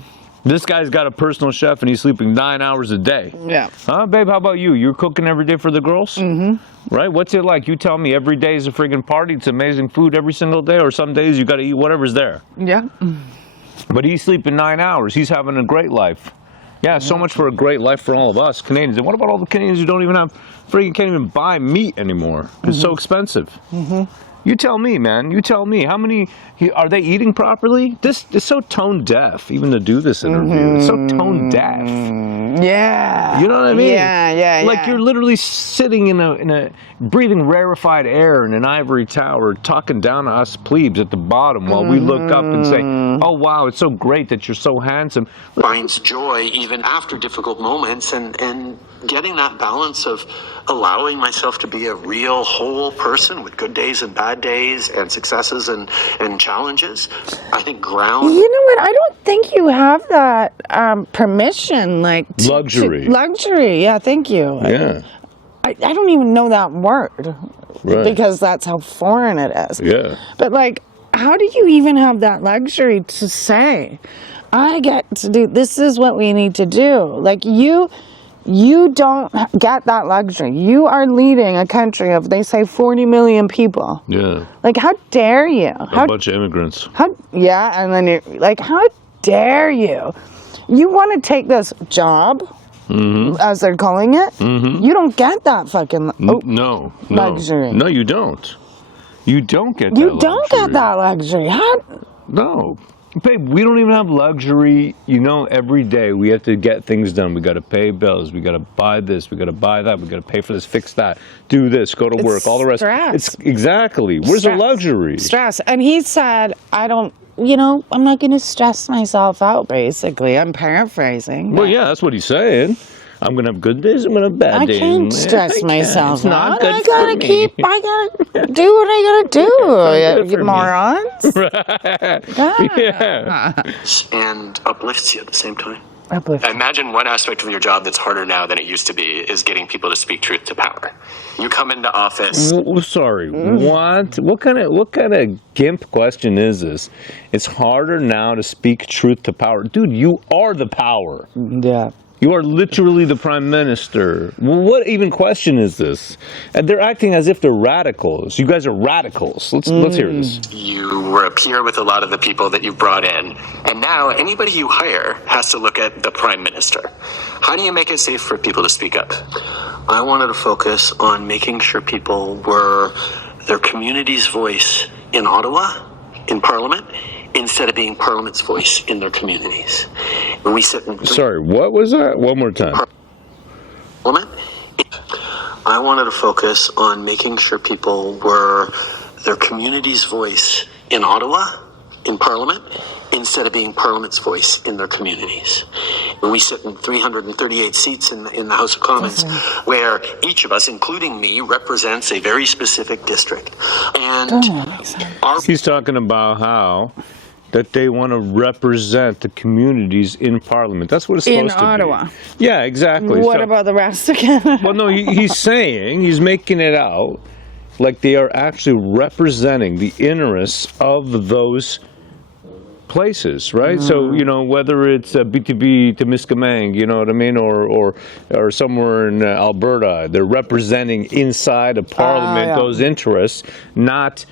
This guy's got a personal chef and he's sleeping 9 hours a day. Yeah. Huh, babe? How about you? You're cooking every day for the girls? Mm-hmm. Right? What's it like? You tell me every day is a friggin' party. It's amazing food every single day, or some days you got to eat whatever's there. Yeah. But he's sleeping 9 hours. He's having a great life. Yeah, so much for a great life for all of us Canadians. And what about all the Canadians who don't even can't even buy meat anymore? It's so expensive. Mm-hmm. You tell me, man. You tell me. How many are they eating properly? This is so tone deaf, even to do this interview. It's so tone deaf. Yeah. You know what I mean? Yeah. Like you're literally sitting in a breathing rarefied air in an ivory tower, talking down to us plebes at the bottom while we look up and say, "Oh wow, it's so great that you're so handsome." Finds joy even after difficult moments, and getting that balance of allowing myself to be a real whole person with good days and bad days and successes and challenges. I think ground. You know what? I don't think you have that permission, like Luxury. Luxury. Yeah, thank you. Yeah. I don't even know that word because that's how foreign it is. Yeah. But like, how do you even have that luxury to say, I get to do, this is what we need to do? Like you don't get that luxury. You are leading a country of, they say, 40 million people. Yeah. Like, how dare you? A bunch of immigrants. And then you're like, how dare you? You want to take this job, as they're calling it. You don't get that fucking luxury. No, you don't. You don't get that You don't get that luxury. How? No. Babe, we don't even have luxury. You know, every day we have to get things done. We got to pay bills. We got to buy this. We got to buy that. We got to pay for this, fix that, do this, go to work, all the rest. Stress. It's exactly. Where's the luxury? Stress. And he said, I'm not going to stress myself out, basically. I'm paraphrasing. Well, yeah, that's what he's saying. I'm going to have good days, I'm going to have bad days. I can't stress myself It's not out. good I gotta for me. I gotta do what I gotta do, you morons. Yeah. And uplifts you at the same time. I imagine one aspect of your job that's harder now than it used to be is getting people to speak truth to power. You come into office. Sorry, what? What kind of gimp question is this? It's harder now to speak truth to power. Dude, you are the power. Yeah. You are literally the prime minister. What even question is this? And they're acting as if they're radicals. You guys are radicals. Let's hear this. You were a peer with a lot of the people that you've brought in, and now anybody you hire has to look at the prime minister. How do you make it safe for people to speak up? I wanted to focus on making sure people were their community's voice in Ottawa, in Parliament, instead of being Parliament's voice in their communities. When we sit in Sorry, what was that? One more time. Parliament, I wanted to focus on making sure people were their community's voice in Ottawa, in Parliament, instead of being Parliament's voice in their communities. When we sit in 338 seats in the House of Commons, where each of us, including me, represents a very specific district. And He's talking about how that they want to represent the communities in Parliament. That's what it's supposed to be. In Ottawa. Yeah, exactly. What about the rest again? Well, no, he's making it out like they are actually representing the interests of those places, right? So, whether it's BTB to Miskamang, you know what I mean, or somewhere in Alberta, they're representing inside of Parliament those interests, not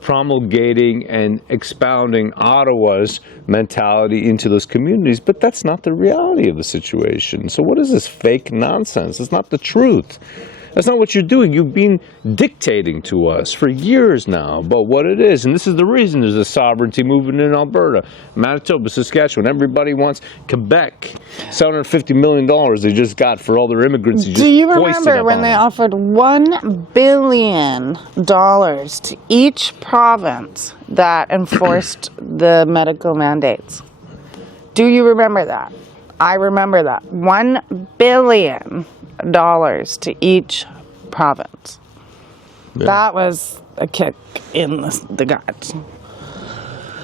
promulgating and expounding Ottawa's mentality into those communities. But that's not the reality of the situation. So what is this fake nonsense? It's not the truth. That's not what you're doing. You've been dictating to us for years now about what it is. And this is the reason there's a sovereignty movement in Alberta, Manitoba, Saskatchewan. Everybody wants Quebec. $750 million they just got for all their immigrants. Do you remember when they offered $1 billion to each province that enforced the medical mandates? Do you remember that? I remember that. $1 billion to each province. Yeah. That was a kick in the gut.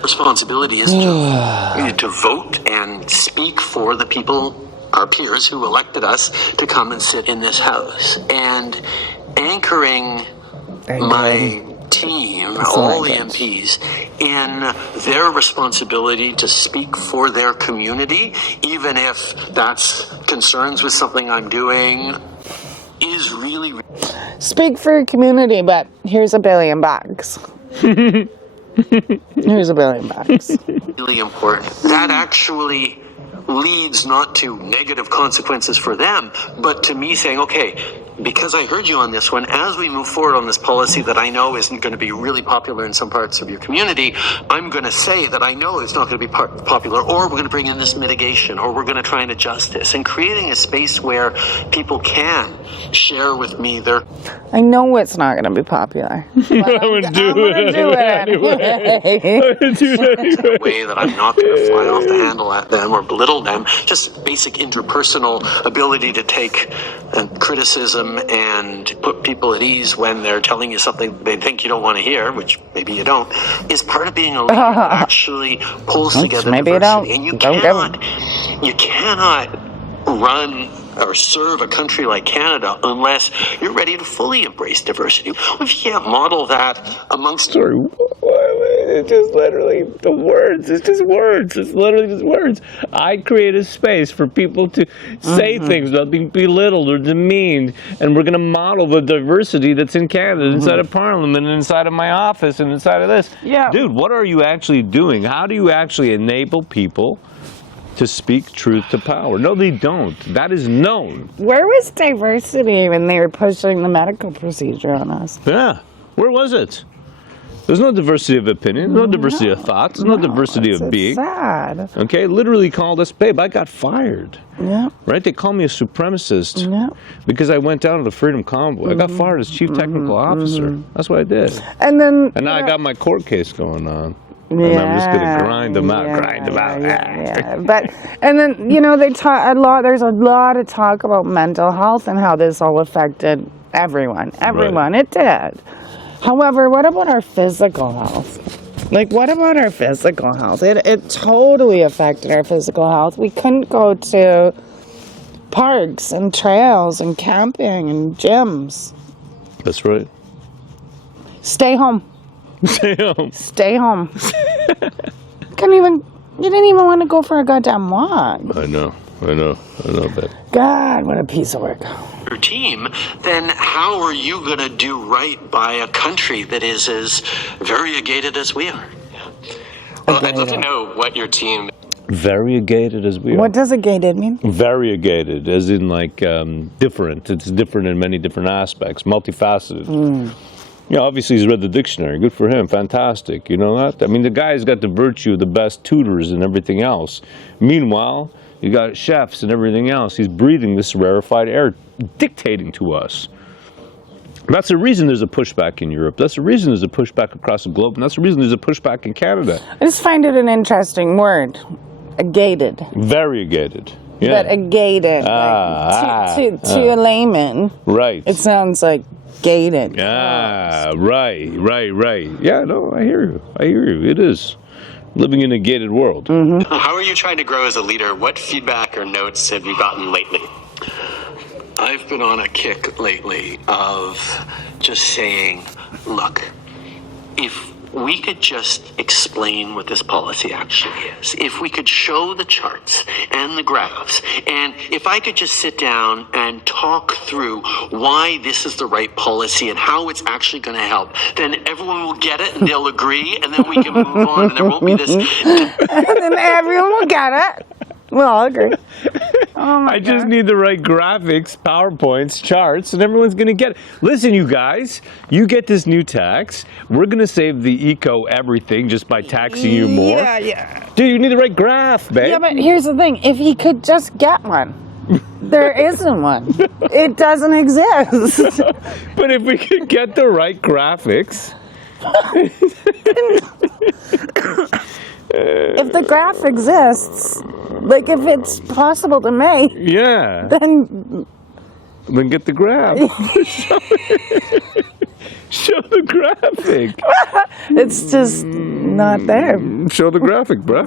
Responsibility is to vote and speak for the people, our peers who elected us to come and sit in this house. And anchoring my team, all the MPs, in their responsibility to speak for their community, even if that's concerns with something I'm doing, is really... Speak for your community, but here's $1 billion. Here's $1 billion. Really important. That actually leads not to negative consequences for them, but to me saying, okay, because I heard you on this one, as we move forward on this policy that I know isn't going to be really popular in some parts of your community, I'm going to say that I know it's not going to be popular, or we're going to bring in this mitigation, or we're going to try and adjust this, and creating a space where people can share with me their... I know it's not going to be popular. I would do it in a way that I'm not going to fly off the handle at them or belittle them. Just basic interpersonal ability to take criticism and put people at ease when they're telling you something they think you don't want to hear, which maybe you don't, is part of being a leader that actually pulls together maybe diversity. you don't. And you cannot run or serve a country like Canada unless you're ready to fully embrace diversity. If you can't model that amongst... It's just literally the words. It's just words. It's literally just words. I create a space for people to say things without being belittled or demeaned, and we're going to model the diversity that's in Canada, inside of Parliament, and inside of my office, and inside of this. Yeah. Dude, what are you actually doing? How do you actually enable people to speak truth to power? No, they don't. That is known. Where was diversity when they were pushing the medical procedure on us? Yeah. Where was it? There's no diversity of opinion, no diversity of thoughts, no diversity of being. Sad. Okay, literally called us, babe, I got fired. Yeah. Right? They call me a supremacist Yeah. because I went down to the Freedom Convoy. I got fired as chief technical officer. That's what I did. And then... And now I got my court case going on. And I'm just going to grind them out, grind them out. Yeah. But, and then, you know, they talk a lot, there's a lot of talk about mental health and how this all affected everyone. Everyone, it did. However, what about our physical health? Like, what about our physical health? It totally affected our physical health. We couldn't go to parks and trails and camping and gyms. That's right. Stay home. Stay home. Stay home. You didn't even want to go for a goddamn walk. I know, babe. God, what a piece of work. Your team, then how are you going to do right by a country that is as variegated as we are? Well, I'd love to know what your team... Variegated as we are. What does a gated mean? Variegated, as in like different. It's different in many different aspects, multifaceted. Yeah, obviously he's read the dictionary. Good for him. Fantastic. You know that? I mean, the guy's got the virtue of the best tutors and everything else. Meanwhile, you got chefs and everything else. He's breathing this rarefied air, dictating to us. That's the reason there's a pushback in Europe. That's the reason there's a pushback across the globe. And that's the reason there's a pushback in Canada. I just find it an interesting word. A gated. Variegated. Yeah. But a gated. To a layman. Right. It sounds like gated. Right. Yeah, no, I hear you. It is. Living in a gated world. How are you trying to grow as a leader? What feedback or notes have you gotten lately? I've been on a kick lately of just saying, look, if we could just explain what this policy actually is, if we could show the charts and the graphs, and if I could just sit down and talk through why this is the right policy and how it's actually going to help, then everyone will get it and they'll agree, and then we can move on, and there won't be this... And then everyone will get it. We'll all agree. I just need the right graphics, PowerPoints, charts, and everyone's going to get it. Listen, you guys, you get this new tax. We're going to save the eco everything just by taxing you more. Yeah. Dude, you need the right graph, babe. Yeah, but here's the thing. If he could just get one. There isn't one. It doesn't exist. But if we could get the right graphics... If the graph exists, like if it's possible to make, yeah, then get the graph. Show the graphic. It's just not there. Show the graphic, bro.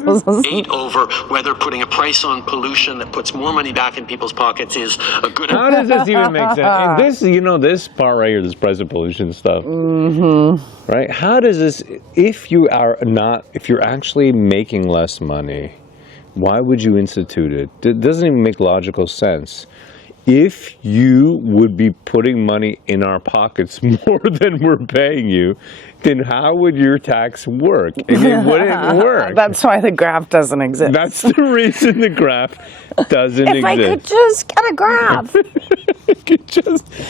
Over whether putting a price on pollution that puts more money back in people's pockets is a good... How does this even make sense? And this, this part right here, this price of pollution stuff. Right? How does this, if you're actually making less money, why would you institute it? It doesn't even make logical sense. If you would be putting money in our pockets more than we're paying you, then how would your tax work? And it wouldn't work. That's why the graph doesn't exist. That's the reason the graph doesn't exist. If I could just get a graph,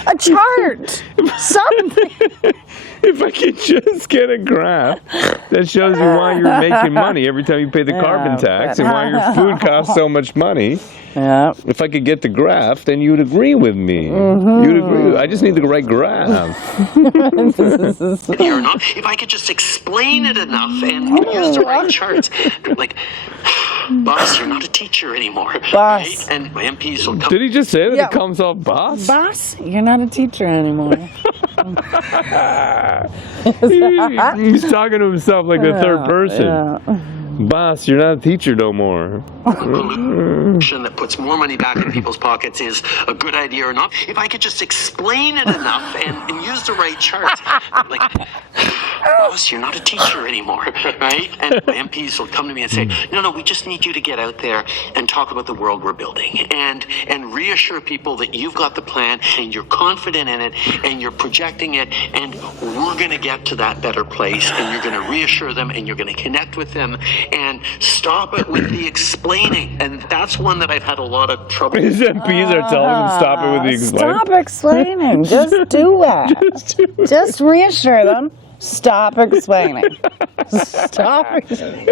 a chart, something. If I could just get a graph that shows you why you're making money every time you pay the carbon tax and why your food costs so much money. Yeah. If I could get the graph, then you'd agree with me. You'd agree. I just need the right graph. You're not. If I could just explain it enough and use the right charts, like, boss, you're not a teacher anymore. Boss. Right? And my MPs will come. Did he just say that Yeah. it comes off boss? Boss, you're not a teacher anymore. He's talking to himself like the third person. Yeah. Boss, you're not a teacher no more. Solution that puts more money back in people's pockets is a good idea or not. If I could just explain it enough and use the right charts, like, boss, you're not a teacher anymore, right? And my MPs will come to me and say, no, we just need you to get out there and talk about the world we're building and reassure people that you've got the plan and you're confident in it and you're projecting it and we're going to get to that better place and you're going to reassure them and you're going to connect with them and stop it with the explaining. And that's one that I've had a lot of trouble His with. MPs are telling him stop it with the explaining. Stop explaining. Just do it. Just reassure them. Stop explaining. Stop explaining.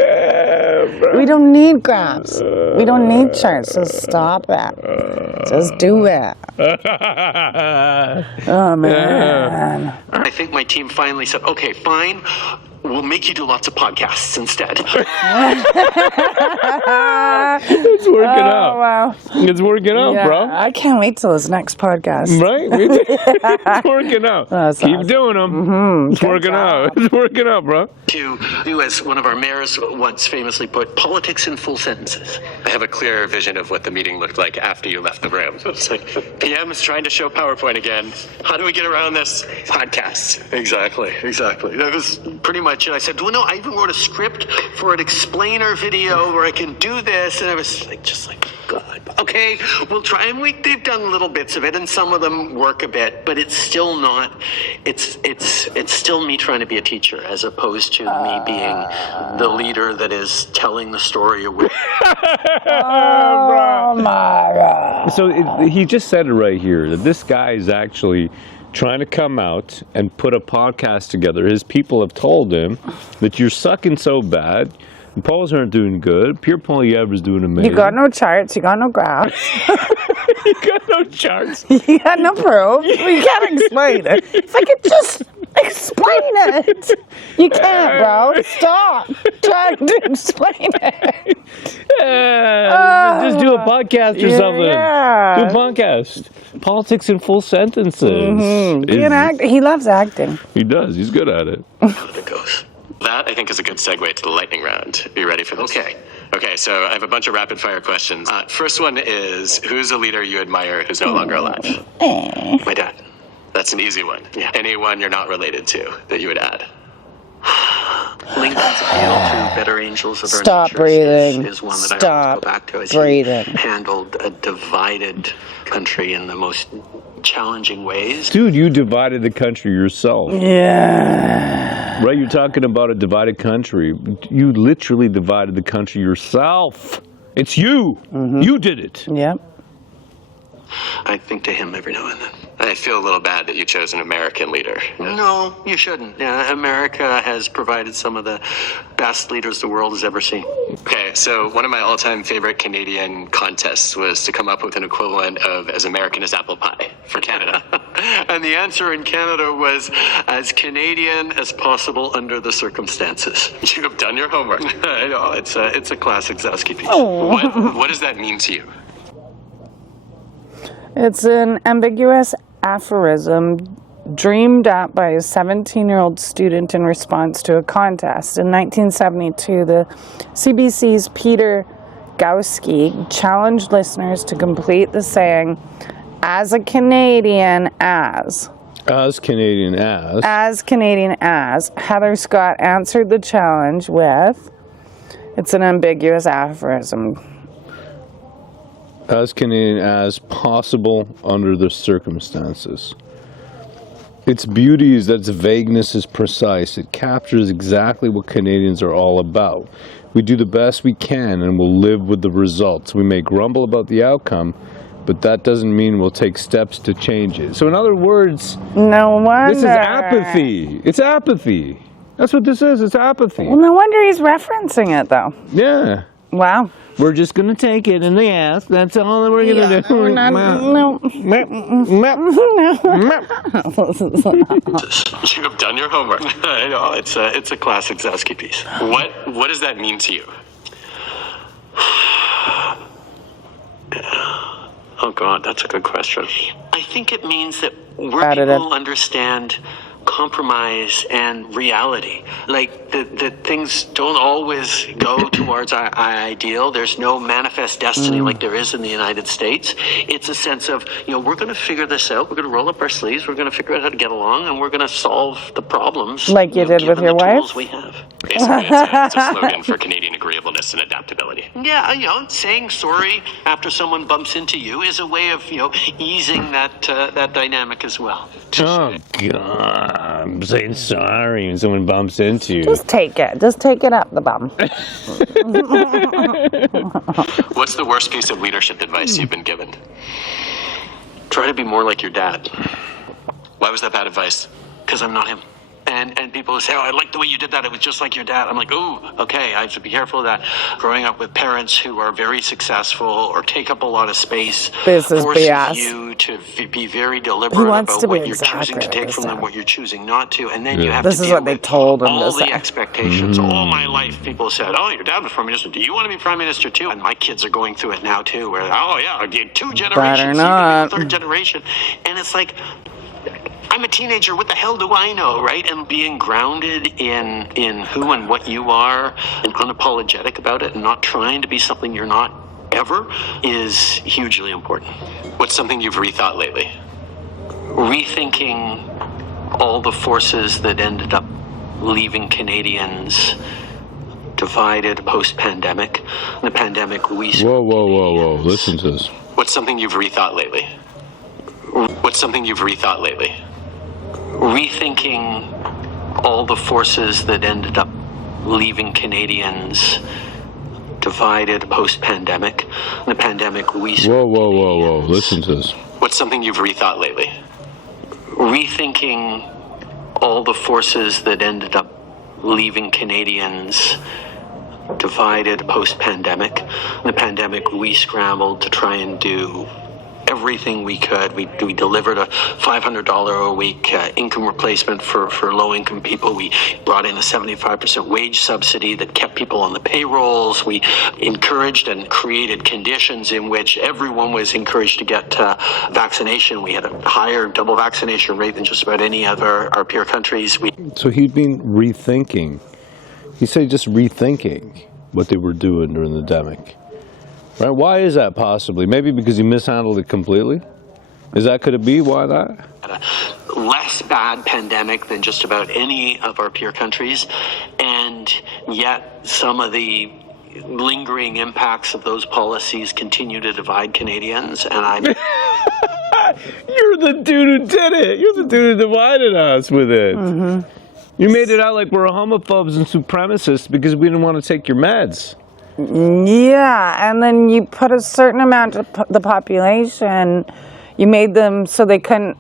We don't need graphs. We don't need charts. So stop it. Just do it. Oh, man. I think my team finally said, okay, fine. We'll make you do lots of podcasts instead. It's working out. Wow. It's working out, Yeah, bro. I can't wait till his next podcast. Right? It's working out. That's Keep awesome. doing them. It's working out. It's working out, bro. To do, as one of our mayors once famously put, politics in full sentences. I have a clearer vision of what the meeting looked like after you left the room. It's like, PM is trying to show PowerPoint again. How do we get around this? Podcast. Exactly. That was pretty much it. I said, well, no, I even wrote a script for an explainer video where I can do this. And I was like, God, okay, we'll try. And they've done little bits of it, and some of them work a bit, but it's still not, it's still me trying to be a teacher as opposed to me being the leader that is telling the story away. Oh, my God. So he just said it right here, that this guy is actually trying to come out and put a podcast together. His people have told him that you're sucking so bad, and polls aren't doing good, Pierre Poilievre is doing amazing. You got no charts. You got no graphs. You got no charts. You got no proof. You can't explain it. If I could just explain it. You can't, bro. Stop trying to explain it. Just do a podcast or something. Yeah. Do a podcast. Politics in full sentences. Be an actor. He loves acting. He does. He's good at it. How it goes. That, I think, is a good segue to the lightning round. Are you ready for this? Okay, so I have a bunch of rapid fire questions. First one is, who's a leader you admire who's no longer alive? My dad. That's an easy one. Yeah. Anyone you're not related to that you would add? Lincoln's appeal to better angels of our Stop natures breathing. is one that I Stop always go back to. As breathing. he handled a divided country in the most challenging ways. Dude, you divided the country yourself. Yeah. Right? You're talking about a divided country. You literally divided the country yourself. It's you. You did it. Yep. I think to him every now and then. I feel a little bad that you chose an American leader. No, you shouldn't. America has provided some of the best leaders the world has ever seen. Okay, so one of my all-time favorite Canadian contests was to come up with an equivalent of as American as apple pie for Canada. And the answer in Canada was as Canadian as possible under the circumstances. You have done your homework. I know, it's a classic Zowski piece. What does that mean to you? It's an ambiguous aphorism dreamed up by a 17-year-old student in response to a contest. In 1972, the CBC's Peter Gowski challenged listeners to complete the saying, as a Canadian as. As Canadian as. As Canadian as. Heather Scott answered the challenge with, it's an ambiguous aphorism. As Canadian as possible under the circumstances. Its beauty is that its vagueness is precise. It captures exactly what Canadians are all about. We do the best we can and we'll live with the results. We may grumble about the outcome, but that doesn't mean we'll take steps to change it. So in other words, No wonder. this is apathy. It's apathy. That's what this is. It's apathy. Well, no wonder he's referencing it, though. Yeah. Wow. We're just going to take it in the ass. That's all that we're going to do. We're not, no. You've done your homework. I know, it's a classic Zowski piece. What does that mean to you? Oh God, that's a good question. I think it means that we're people who understand compromise and reality. Like that things don't always go towards our ideal. There's no manifest destiny like there is in the United States. It's a sense of, we're going to figure this out. We're going to roll up our sleeves. We're going to figure out how to get along, and we're going to solve the problems. Like you did with your wife? We have. Basically, it's a slogan for Canadian agreeableness and adaptability. Yeah, saying sorry after someone bumps into you is a way of, easing that dynamic as well. Oh, God. I'm saying sorry when someone bumps into you. Just take it. Just take it up the bum. What's the worst piece of leadership advice you've been given? Try to be more like your dad. Why was that bad advice? Because I'm not him. And people say, I like the way you did that. It was just like your dad. I'm like, ooh, okay, I have to be careful of that. Growing up with parents who are very successful or take up a lot of space forces you to be very deliberate about what you're choosing to take from them, what you're choosing not to. And then you have to deal with all the expectations. All my life, people said, oh, your dad was Prime Minister. Do you want to be Prime Minister too? And my kids are going through it now too, where, oh yeah, I did 2 generations, third generation. And it's like, I'm a teenager, what the hell do I know, right? And being grounded in who and what you are and unapologetic about it and not trying to be something you're not ever is hugely important. What's something you've rethought lately? Rethinking all the forces that ended up leaving Canadians divided post-pandemic. In the pandemic, we... Whoa. Listen to this. What's something you've rethought lately? What's something you've rethought lately? Rethinking all the forces that ended up leaving Canadians divided post-pandemic. In the pandemic, we... Whoa. Listen to this. What's something you've rethought lately? Rethinking all the forces that ended up leaving Canadians divided post-pandemic. In the pandemic, we scrambled to try and do everything we could. We delivered a $500 a week income replacement for low-income people. We brought in a 75% wage subsidy that kept people on the payrolls. We encouraged and created conditions in which everyone was encouraged to get vaccination. We had a higher double vaccination rate than just about any other our peer countries. So he'd been rethinking. He said just rethinking what they were doing during the pandemic. Right? Why is that possibly? Maybe because he mishandled it completely? Could it be? Why that? A less bad pandemic than just about any of our peer countries, and yet some of the lingering impacts of those policies continue to divide Canadians, and I'm... You're the dude who did it! You're the dude who divided us with it! Mm-hmm. You made it out like we're homophobes and supremacists because we didn't want to take your meds. Yeah, and then you put a certain amount of the population, you made them so they couldn't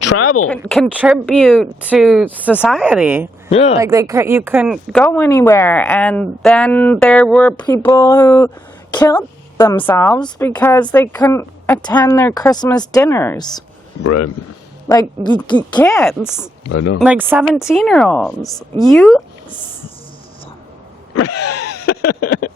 travel, contribute to society. Yeah, like you couldn't go anywhere, and then there were people who killed themselves because they couldn't attend their Christmas dinners. Right. Like kids. I know. Like 17-year-olds. You.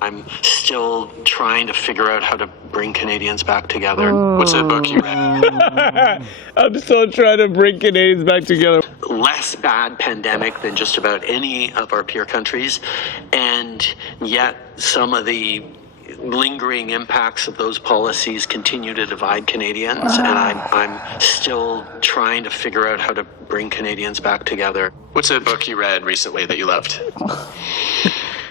I'm still trying to figure out how to bring Canadians back together. What's that book you read? I'm still trying to bring Canadians back together. Less bad pandemic than just about any of our peer countries, and yet some of the lingering impacts of those policies continue to divide Canadians, and I'm still trying to figure out how to bring Canadians back together. What's a book you read recently that you loved?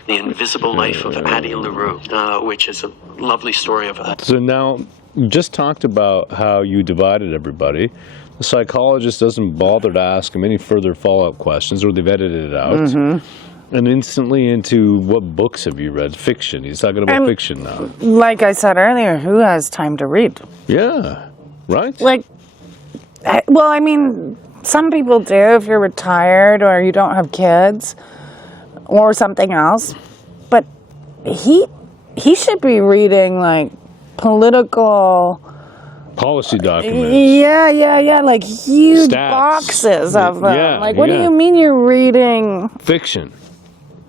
The Invisible Life of Addie LaRue, which is a lovely story of that. So now You just talked about how you divided everybody. The psychologist doesn't bother to ask him any further follow-up questions, or they've edited it out. And instantly into, what books have you read? Fiction. He's talking about fiction now. Like I said earlier, who has time to read? Yeah, right? Like, well, I mean, some people do if you're retired or you don't have kids or something else. But he should be reading, like, political... Policy documents. Yeah, like huge Stats. boxes of them. Yeah, like, what do yeah. you mean you're reading? Fiction.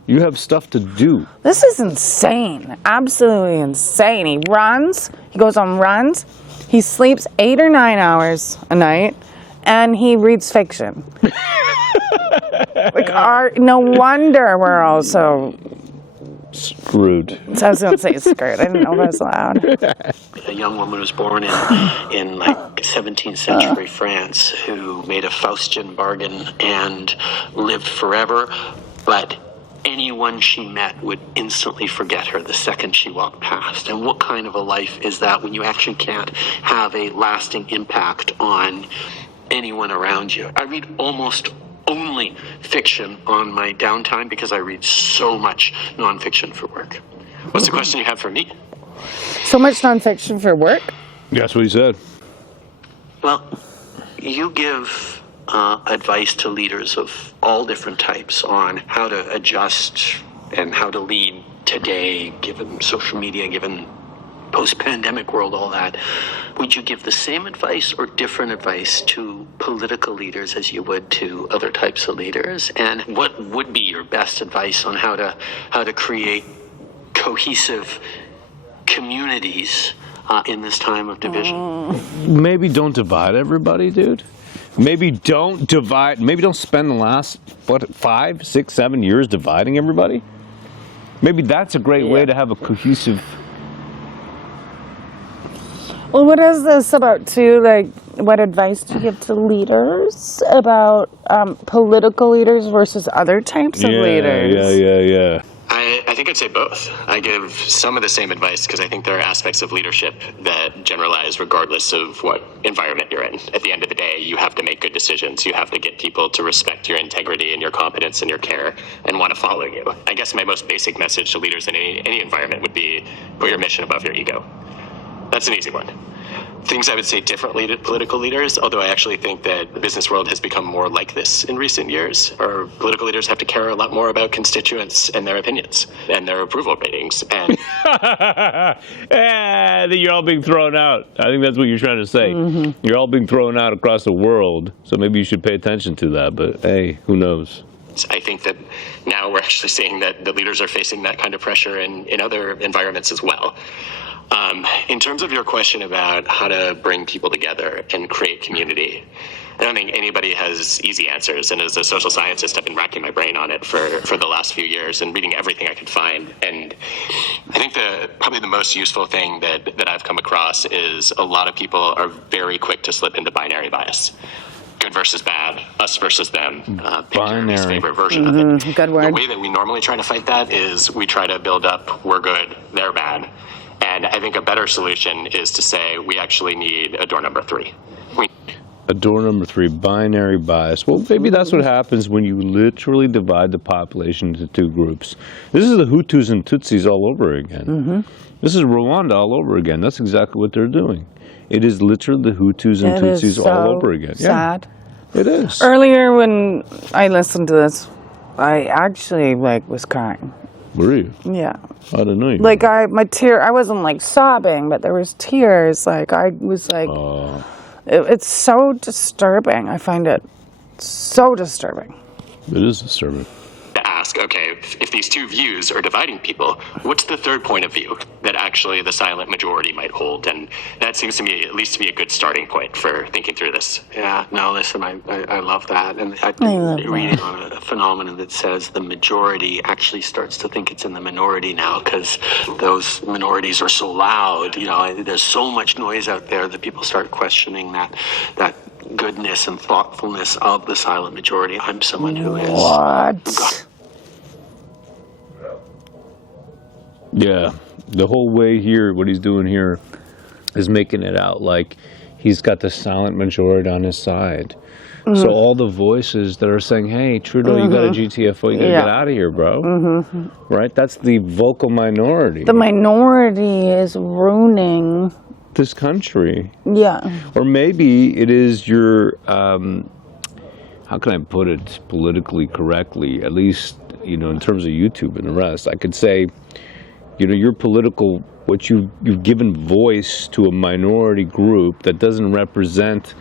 You have stuff to do. This is insane. Absolutely insane. He runs. He goes on runs. He sleeps 8 or 9 hours a night, and he reads fiction. No wonder we're all so screwed. I was going to say screwed. I didn't know if I was allowed. A young woman was born in like 17th century France who made a Faustian bargain and lived forever, but anyone she met would instantly forget her the second she walked past. And what kind of a life is that when you actually can't have a lasting impact on anyone around you? I read almost only fiction on my downtime because I read so much nonfiction for work. What's the question you have for me? So much nonfiction for work? That's what he said. Well, you give advice to leaders of all different types on how to adjust and how to lead today, given social media, given post-pandemic world, all that. Would you give the same advice or different advice to political leaders as you would to other types of leaders? And what would be your best advice on how to create cohesive communities in this time of division? Maybe don't divide everybody, dude. Maybe don't divide. Maybe don't spend the last 5, 6, 7 years dividing everybody. Maybe that's a great way to have a cohesive. Well, what is this about too? Like, what advice do you give to leaders about political leaders versus other types of leaders? Yeah. I think I'd say both. I give some of the same advice because I think there are aspects of leadership that generalize regardless of what environment you're in. At the end of the day, you have to make good decisions. You have to get people to respect your integrity and your competence and your care and want to follow you. I guess my most basic message to leaders in any environment would be put your mission above your ego. That's an easy one. Things I would say differently to political leaders, although I actually think that the business world has become more like this in recent years. Our political leaders have to care a lot more about constituents and their opinions and their approval ratings. And you're all being thrown out. I think that's what you're trying to say. You're all being thrown out across the world, so maybe you should pay attention to that. But hey, who knows? I think that now we're actually seeing that the leaders are facing that kind of pressure in other environments as well. In terms of your question about how to bring people together and create community, I don't think anybody has easy answers. And as a social scientist, I've been racking my brain on it for the last few years and reading everything I could find. And I think probably the most useful thing that I've come across is a lot of people are very quick to slip into binary bias. Good versus bad, us versus them, pick your least favorite version of it. Good word. The way that we normally try to fight that is we try to build up, we're good, they're bad. And I think a better solution is to say we actually need a door number 3. A door number 3, binary bias. Well, maybe that's what happens when you literally divide the population into 2 groups. This is the Hutus and Tutsis all over again. This is Rwanda all over again. That's exactly what they're doing. It is literally the Hutus and Tutsis all over again. Sad. Yeah, it is. Earlier when I listened to this, I actually was crying. Were you? Yeah. I don't know. I wasn't sobbing, but there was tears. I was it's so disturbing. I find it so disturbing. It is disturbing. To ask, okay, if these 2 views are dividing people, what's the third point of view that actually the silent majority might hold? And that seems to me at least to be a good starting point for thinking through this. Yeah, no, listen, I love that. And I've been reading on a phenomenon that says the majority actually starts to think it's in the minority now because those minorities are so loud. There's so much noise out there that people start questioning that goodness and thoughtfulness of the silent majority. I'm someone who is... What? Yeah, the whole way here, what he's doing here is making it out like he's got the silent majority on his side. So all the voices that are saying, hey, Trudeau, you got a GTFO, you got to get out of here, bro. Right? That's the vocal minority. The minority is ruining this country. Yeah. Or maybe it is your, how can I put it politically correctly, at least, you know, in terms of YouTube and the rest. I could say, you know, your political, what you've given voice to a minority group that doesn't represent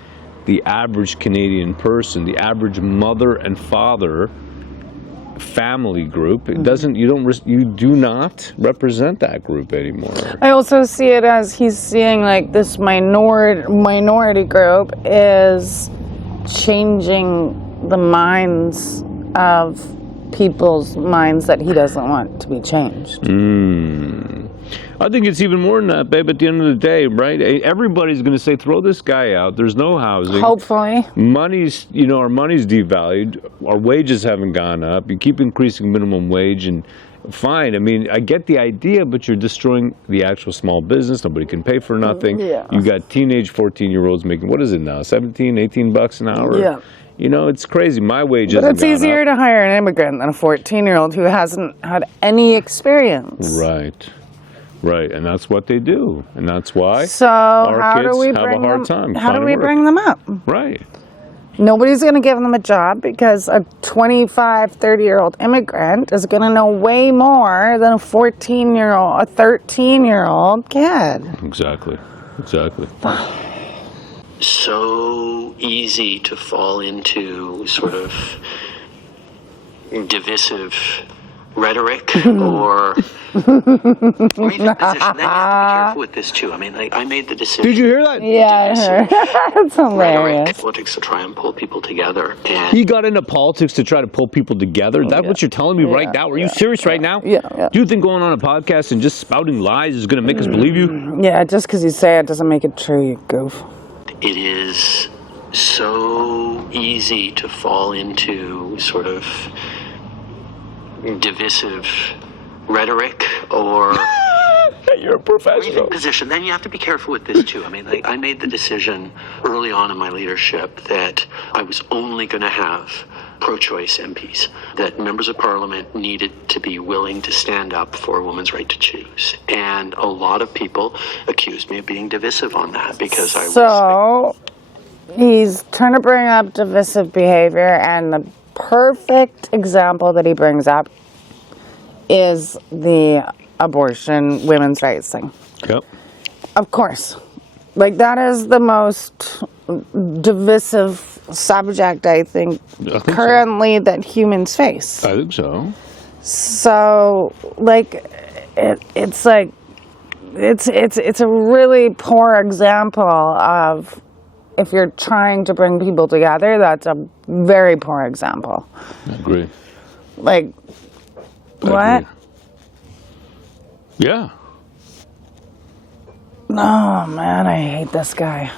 the average Canadian person, the average mother and father family group. It doesn't, you do not represent that group anymore. I also see it as he's seeing like this minority group is changing the minds of people's minds that he doesn't want to be changed. I think it's even more than that, babe, at the end of the day, right? Everybody's going to say, throw this guy out. There's no housing. Hopefully. Money's, you know, our money's devalued. Our wages haven't gone up. You keep increasing minimum wage and fine. I mean, I get the idea, but you're destroying the actual small business. Nobody can pay for nothing. Yeah. You got teenage 14-year-olds making, what is it now, 17, 18 bucks an hour? Yeah. You know, it's crazy. My wage But hasn't it's easier to hire an immigrant than a 14-year-old who hasn't had any experience. Right. Right, and that's what they do, and that's why So our how kids do we have bring a hard them? time How do finding we work. bring them up? Right. Nobody's going to give them a job because a 25, 30-year-old immigrant is going to know way more than a 14-year-old, a 13-year-old kid. Exactly. So easy to fall into sort of divisive rhetoric or even position. Then you have to be careful with this too. I mean, I made the decision. Did you hear that? Yeah, I heard. That's hilarious. Rhetoric, politics to try and pull people together. And He got into politics to try to pull people together. Is that what you're telling me right now? Are you serious right now? Yeah. Do you think going on a podcast and just spouting lies is going to make us believe you? Yeah, just because you say it doesn't make it true, you goof. it is so easy to fall into sort of divisive rhetoric or You're a professional. position. Then you have to be careful with this too. I mean, like, I made the decision early on in my leadership that I was only going to have pro-choice MPs, that members of parliament needed to be willing to stand up for a woman's right to choose. And a lot of people accused me of being divisive on that because I was... So, he's trying to bring up divisive behavior, and the perfect example that he brings up is the abortion, women's rights thing. Yep. Of course. Like, that is the most divisive subject, I think currently that humans face. I think so. So, like, it's like, it's a really poor example of, if you're trying to bring people together, that's a very poor example. I agree. Like, I what? agree. Yeah. Oh, man, I hate this guy.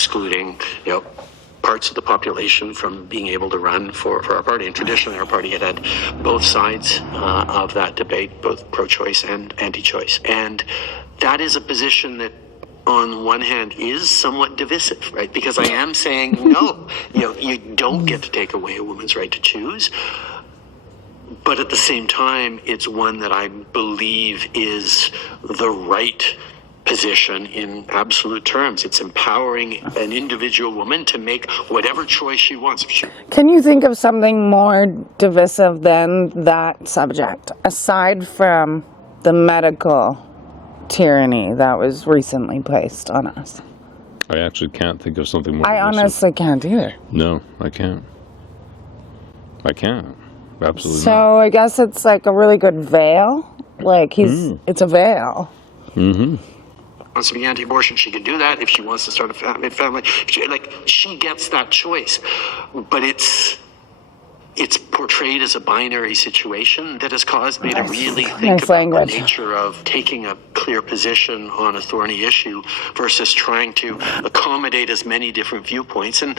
excluding, parts of the population from being able to run for our party. And traditionally, our party had both sides of that debate, both pro-choice and anti-choice. And that is a position that, on one hand, is somewhat divisive, right? Because I am saying, no, you don't get to take away a woman's right to choose. But at the same time, it's one that I believe is the right position in absolute terms. It's empowering an individual woman to make whatever choice she wants. Can you think of something more divisive than that subject, aside from the medical tyranny that was recently placed on us? I actually can't think of something more. I divisive. honestly can't either. No, I can't. I can't. Absolutely. So I guess it's like a really good veil. Like, it's a veil. Mm-hmm. Wants to be anti-abortion, she can do that. If she wants to start a family, she gets that choice. But it's portrayed as a binary situation that has caused me to really think Nice about language. the nature of taking a clear position on a thorny issue versus trying to accommodate as many different viewpoints. And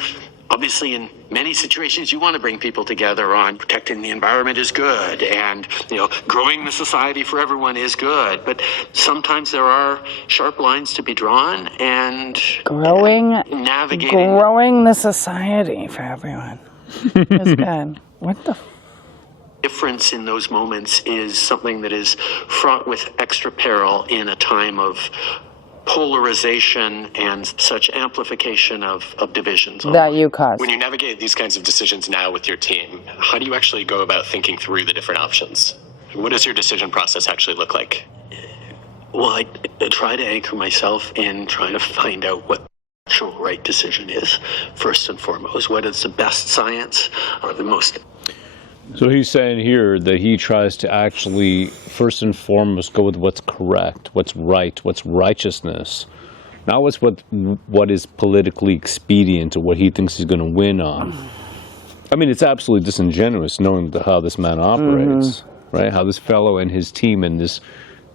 obviously, in many situations, you want to bring people together on protecting the environment is good, and growing the society for everyone is good. But sometimes there are sharp lines to be drawn, and Growing the society for everyone is good. What the? Difference in those moments is something that is fraught with extra peril in a time of polarization and such amplification of divisions. That you caused. When you navigate these kinds of decisions now with your team, how do you actually go about thinking through the different options? What does your decision process actually look like? Well, I try to anchor myself in trying to find out what the actual right decision is, first and foremost. What is the best science, or the most... So he's saying here that he tries to actually, first and foremost, go with what's correct, what's right, what's righteousness. Not what is politically expedient or what he thinks he's going to win on. I mean, it's absolutely disingenuous knowing how this man operates, right? How this fellow and his team in this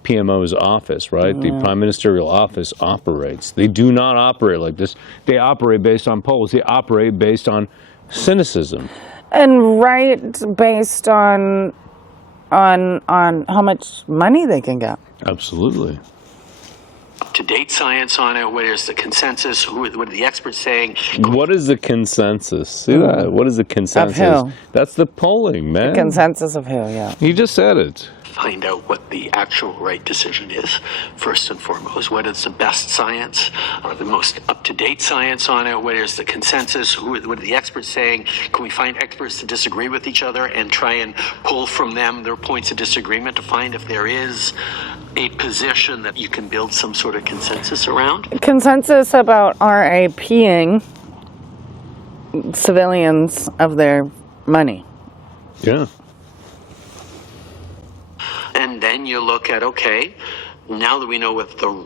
PMO's office, right? The Prime Ministerial office operates. They do not operate like this. They operate based on polls. They operate based on cynicism. And based on how much money they can get. Absolutely. Up-to-date science on it. What is the consensus? What are the experts saying? What is the consensus? See that? What is the consensus? Of who? That's the polling, man. Consensus of who, yeah. He just said it. Find out what the actual right decision is, first and foremost. What is the best science, or the most up-to-date science on it? What is the consensus? What are the experts saying? Can we find experts to disagree with each other and try and pull from them their points of disagreement to find if there is a position that you can build some sort of consensus around? Consensus about RAPing civilians of their money. Yeah. And then you look at, okay, now that we know what the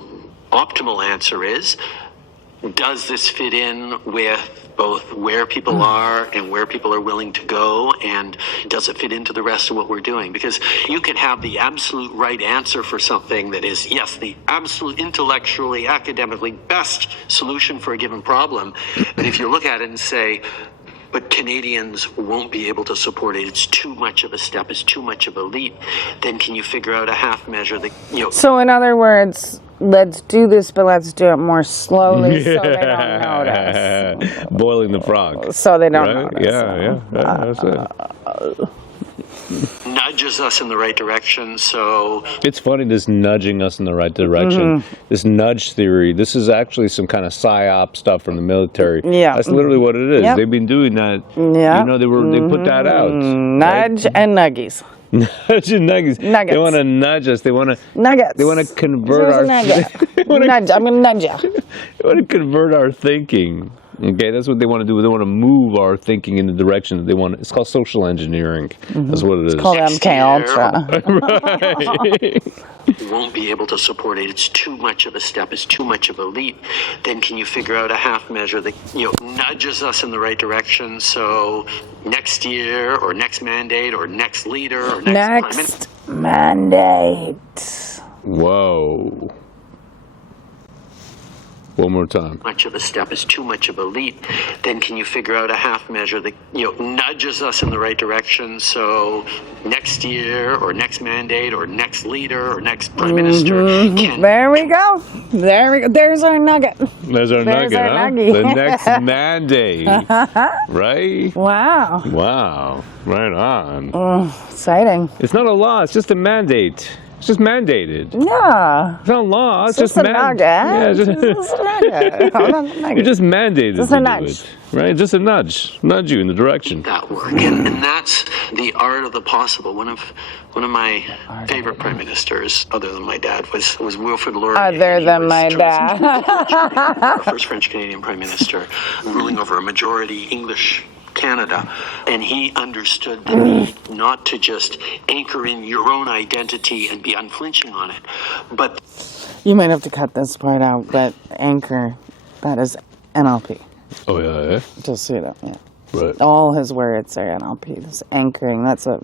optimal answer is, does this fit in with both where people are and where people are willing to go, and does it fit into the rest of what we're doing? Because you can have the absolute right answer for something that is, yes, the absolute intellectually, academically best solution for a given problem, but if you look at it and say, but Canadians won't be able to support it, it's too much of a step, it's too much of a leap, then can you figure out a half measure that, So in other words, let's do this, but let's do it more slowly so they don't notice. Boiling the frog. So they don't Right? notice. Yeah, that's it. nudges us in the right direction, so... It's funny, this nudging us in the right direction, this nudge theory, this is actually some kind of psyop stuff from the military. Yeah. That's literally what it is. Yep. They've been doing that. Yeah. You know, they put that out. Nudge and nuggies. Nudge and nuggets. Nuggets. They want to nudge us. They want to... Nuggets. They want to convert our... Nudge. I'm going to nudge you. They want to convert our thinking. Okay, that's what they want to do. They want to move our thinking in the direction that they want. It's called social engineering. That's what it is. It's called MK Ultra. You won't be able to support it. It's too much of a step. It's too much of a leap. Then can you figure out a half measure that nudges us in the right direction? So next year, or next mandate, or next leader, or next mandate. Whoa. One more time. Much of a step is too much of a leap. Then can you figure out a half measure that nudges us in the right direction? So next year, or next mandate, or next leader, or next prime minister. There we go. There we go. There's our nugget. There's our nugget, our huh? nugget. The next mandate. Right? Wow. Wow. Right on. Exciting. It's not a law. It's just a mandate. It's just mandated. Yeah. It's not a law. It's Just just a nugget. Yeah, Just a nugget. You're just mandated Just to a do nudge. it. Right? Just a nudge. Nudge you in the direction. That work, and that's the art of the possible. One of my favorite prime ministers, other than my dad, was Wilfrid Laurier. Other than my dad. Our first French Canadian prime minister, ruling over a majority English Canada, and he understood the need not to just anchor in your own identity and be unflinching on it, but You might have to cut this part out, but anchor, that is NLP. Oh, yeah, yeah. Just so you know, yeah. Right. All his words are NLP. This anchoring, that's a...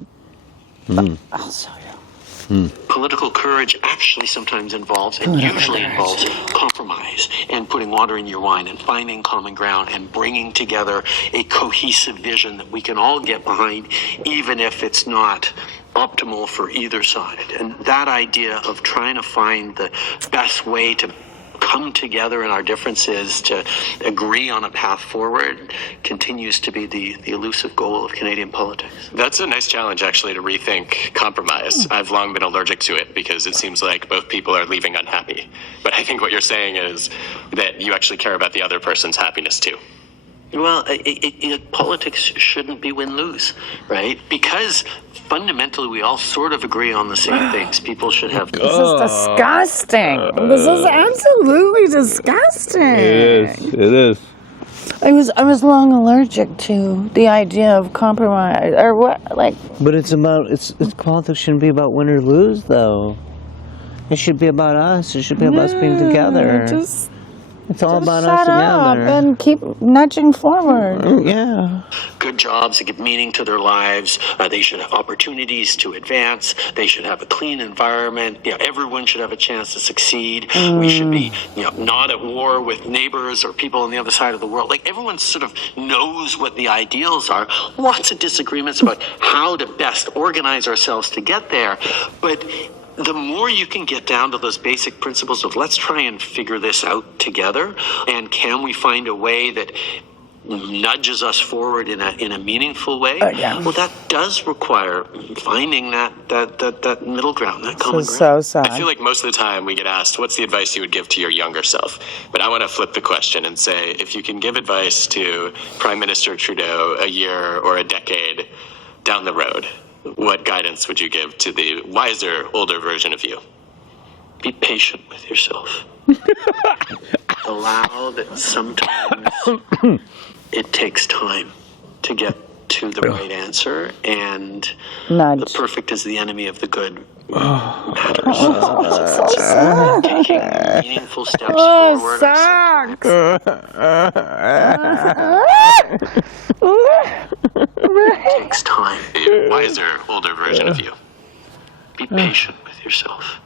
I'll show you. Political courage actually sometimes involves, and usually involves, compromise and putting water in your wine and finding common ground and bringing together a cohesive vision that we can all get behind, even if it's not optimal for either side. And that idea of trying to find the best way to come together in our differences to agree on a path forward continues to be the elusive goal of Canadian politics. That's a nice challenge, actually, to rethink compromise. I've long been allergic to it because it seems like both people are leaving unhappy. But I think what you're saying is that you actually care about the other person's happiness, too. Well, politics shouldn't be win-lose, right? Because fundamentally we all sort of agree on the same things. People should have... This is disgusting. This is absolutely disgusting. It is. I was long allergic to the idea of compromise, or what, like... But it's politics shouldn't be about win or lose, though. It should be about us. It should be about us being together. It's all about us together. Shut up and keep nudging forward. Yeah. Good jobs that give meaning to their lives. They should have opportunities to advance. They should have a clean environment. Everyone should have a chance to succeed. We should be, not at war with neighbors or people on the other side of the world. Like, everyone sort of knows what the ideals are. Lots of disagreements about how to best organize ourselves to get there. But the more you can get down to those basic principles of let's try and figure this out together, and can we find a way that nudges us forward in a meaningful way? Well, that does require finding that middle ground, that common ground. So sad. I feel like most of the time we get asked, what's the advice you would give to your younger self? But I want to flip the question and say, if you can give advice to Prime Minister Trudeau a year or a decade down the road, what guidance would you give to the wiser, older version of you? Be patient with yourself. Allow that sometimes it takes time to get to the right answer, and the perfect is the enemy of the good matters. Taking meaningful steps forward. It takes time. The wiser, older version of you. Be patient with yourself.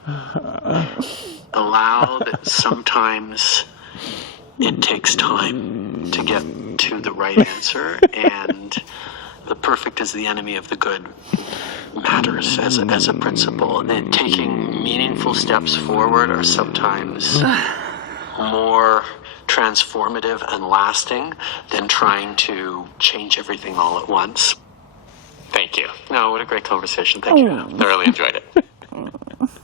Allow that sometimes it takes time to get to the right answer, and the perfect is the enemy of the good matters as a principle. And taking meaningful steps forward are sometimes more transformative and lasting than trying to change everything all at once. Thank you. No, what a great conversation. Thank you. Thoroughly enjoyed it.